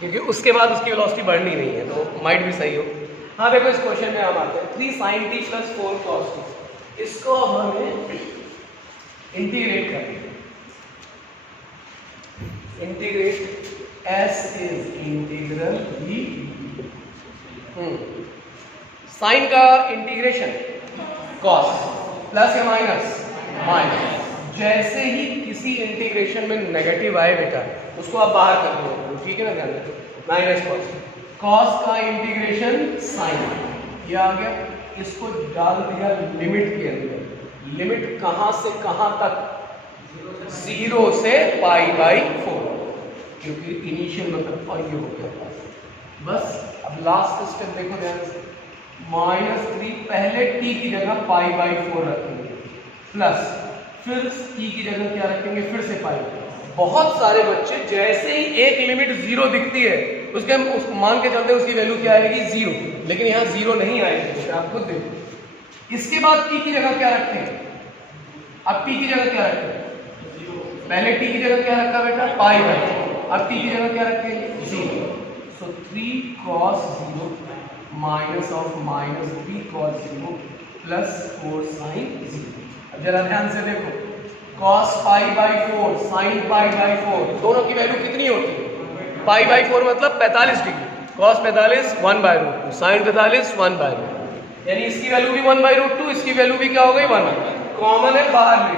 क्योंकि उसके बाद उसकी वेलोसिटी बढ़नी नहीं है, तो माइट भी सही हो। हाँ देखो, इस क्वेश्चन में हम आते हैं 3 sin t plus 4 cos t, इसको हमें इंटीग्रेट करना है। Integrate s is integral v, sine का इंटीग्रेशन कॉस, प्लस या माइनस, माइनस। जैसे ही किसी इंटीग्रेशन में नेगेटिव आए बेटा, उसको आप बाहर कर दो, ठीक है ना, ध्यान रखो, माइनस कॉस, कॉस का इंटीग्रेशन साइन, ये आ गया, इसको डाल दिया लिमिट के अंदर। लिमिट कहां से कहां तक? 0 से π/4, क्योंकि इनिशियल मतलब पाई हो गया। बस अब लास्ट स्टेप देखो ध्यान से, -3 पहले t की जगह π/4 रखेंगे, प्लस फिर t की जगह क्या रखेंगे, फिर से पाई। बहुत सारे बच्चे जैसे ही एक लिमिट 0 दिखती है उसके हम मान के चलते हैं उसकी वैल्यू क्या आएगी, 0, लेकिन यहाँ 0 नहीं आएगी, आप खुद देखो। इसके बाद t की जगह क्या रखें, अब t की जगह क्या रखें, पहले t की जगह क्या रखा बेटा, π/4, अब t की जगह क्या रखेंगे, 0। सो 3 cos 0 minus of -3 cos 0 plus 4 sin 0। अब जरा ध्यान से देखो, cos π/4 sin π/4 दोनों की वैल्यू कितनी होती है, π/4 मतलब 45 डिग्री, cos 45 1/√2, sin 45 1/√2, यानी इसकी वैल्यू भी 1/√2, इसकी वैल्यू भी क्या हो गई 1। कॉमन है बाहर ले,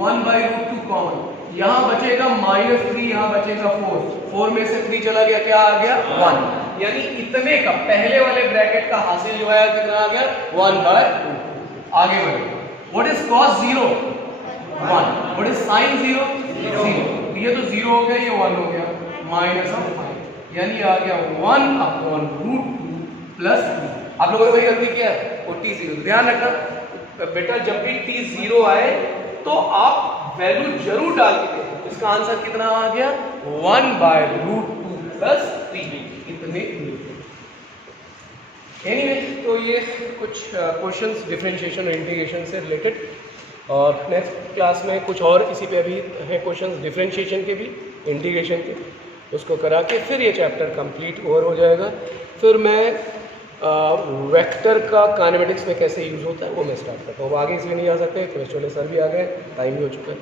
1/√2 कॉमन, यहाँ बचेगा -3, यहाँ बचेगा 4 में से 3 चला गया, क्या आ गया 1, यानी इतने का पहले वाले ब्रैकेट का हासिल जो है कितना आ गया 1/2। आगे बढ़े, what is cos 0, 1, what is sin 0, 0, ये तो 0 हो गया, ये 1 हो गया, -5, यानी आ गया 1/√2 प्लस 3। आप लोगों ने वही गलती किया है, वो t 0, ध्यान रखना बेटा, जब भी t 0 आए तो आप वैल्यू जरूर डाल के देखो। इसका आंसर कितना आ गया, 1/√2 प्लस 3, इतने। एनीवे, तो ये कुछ क्वेश्चंस डिफरेंशिएशन और इंटीग्रेशन से रिलेटेड, और नेक्स्ट क्लास में कुछ और इसी पे अभी हैं क्वेश्चंस डिफरेंशिएशन के भी, इंटीग्रेशन के, उसको करा के फिर ये चैप्टर कंप्लीट ओवर हो जाएगा। फिर मैं वेक्टर का काइनेमेटिक्स में कैसे यूज़ होता है वो मैं स्टार्ट करता हूँ। आगे इसलिए नहीं आ सकते, केमिस्ट्री वाले सर भी आ गए, टाइम भी हो चुका है।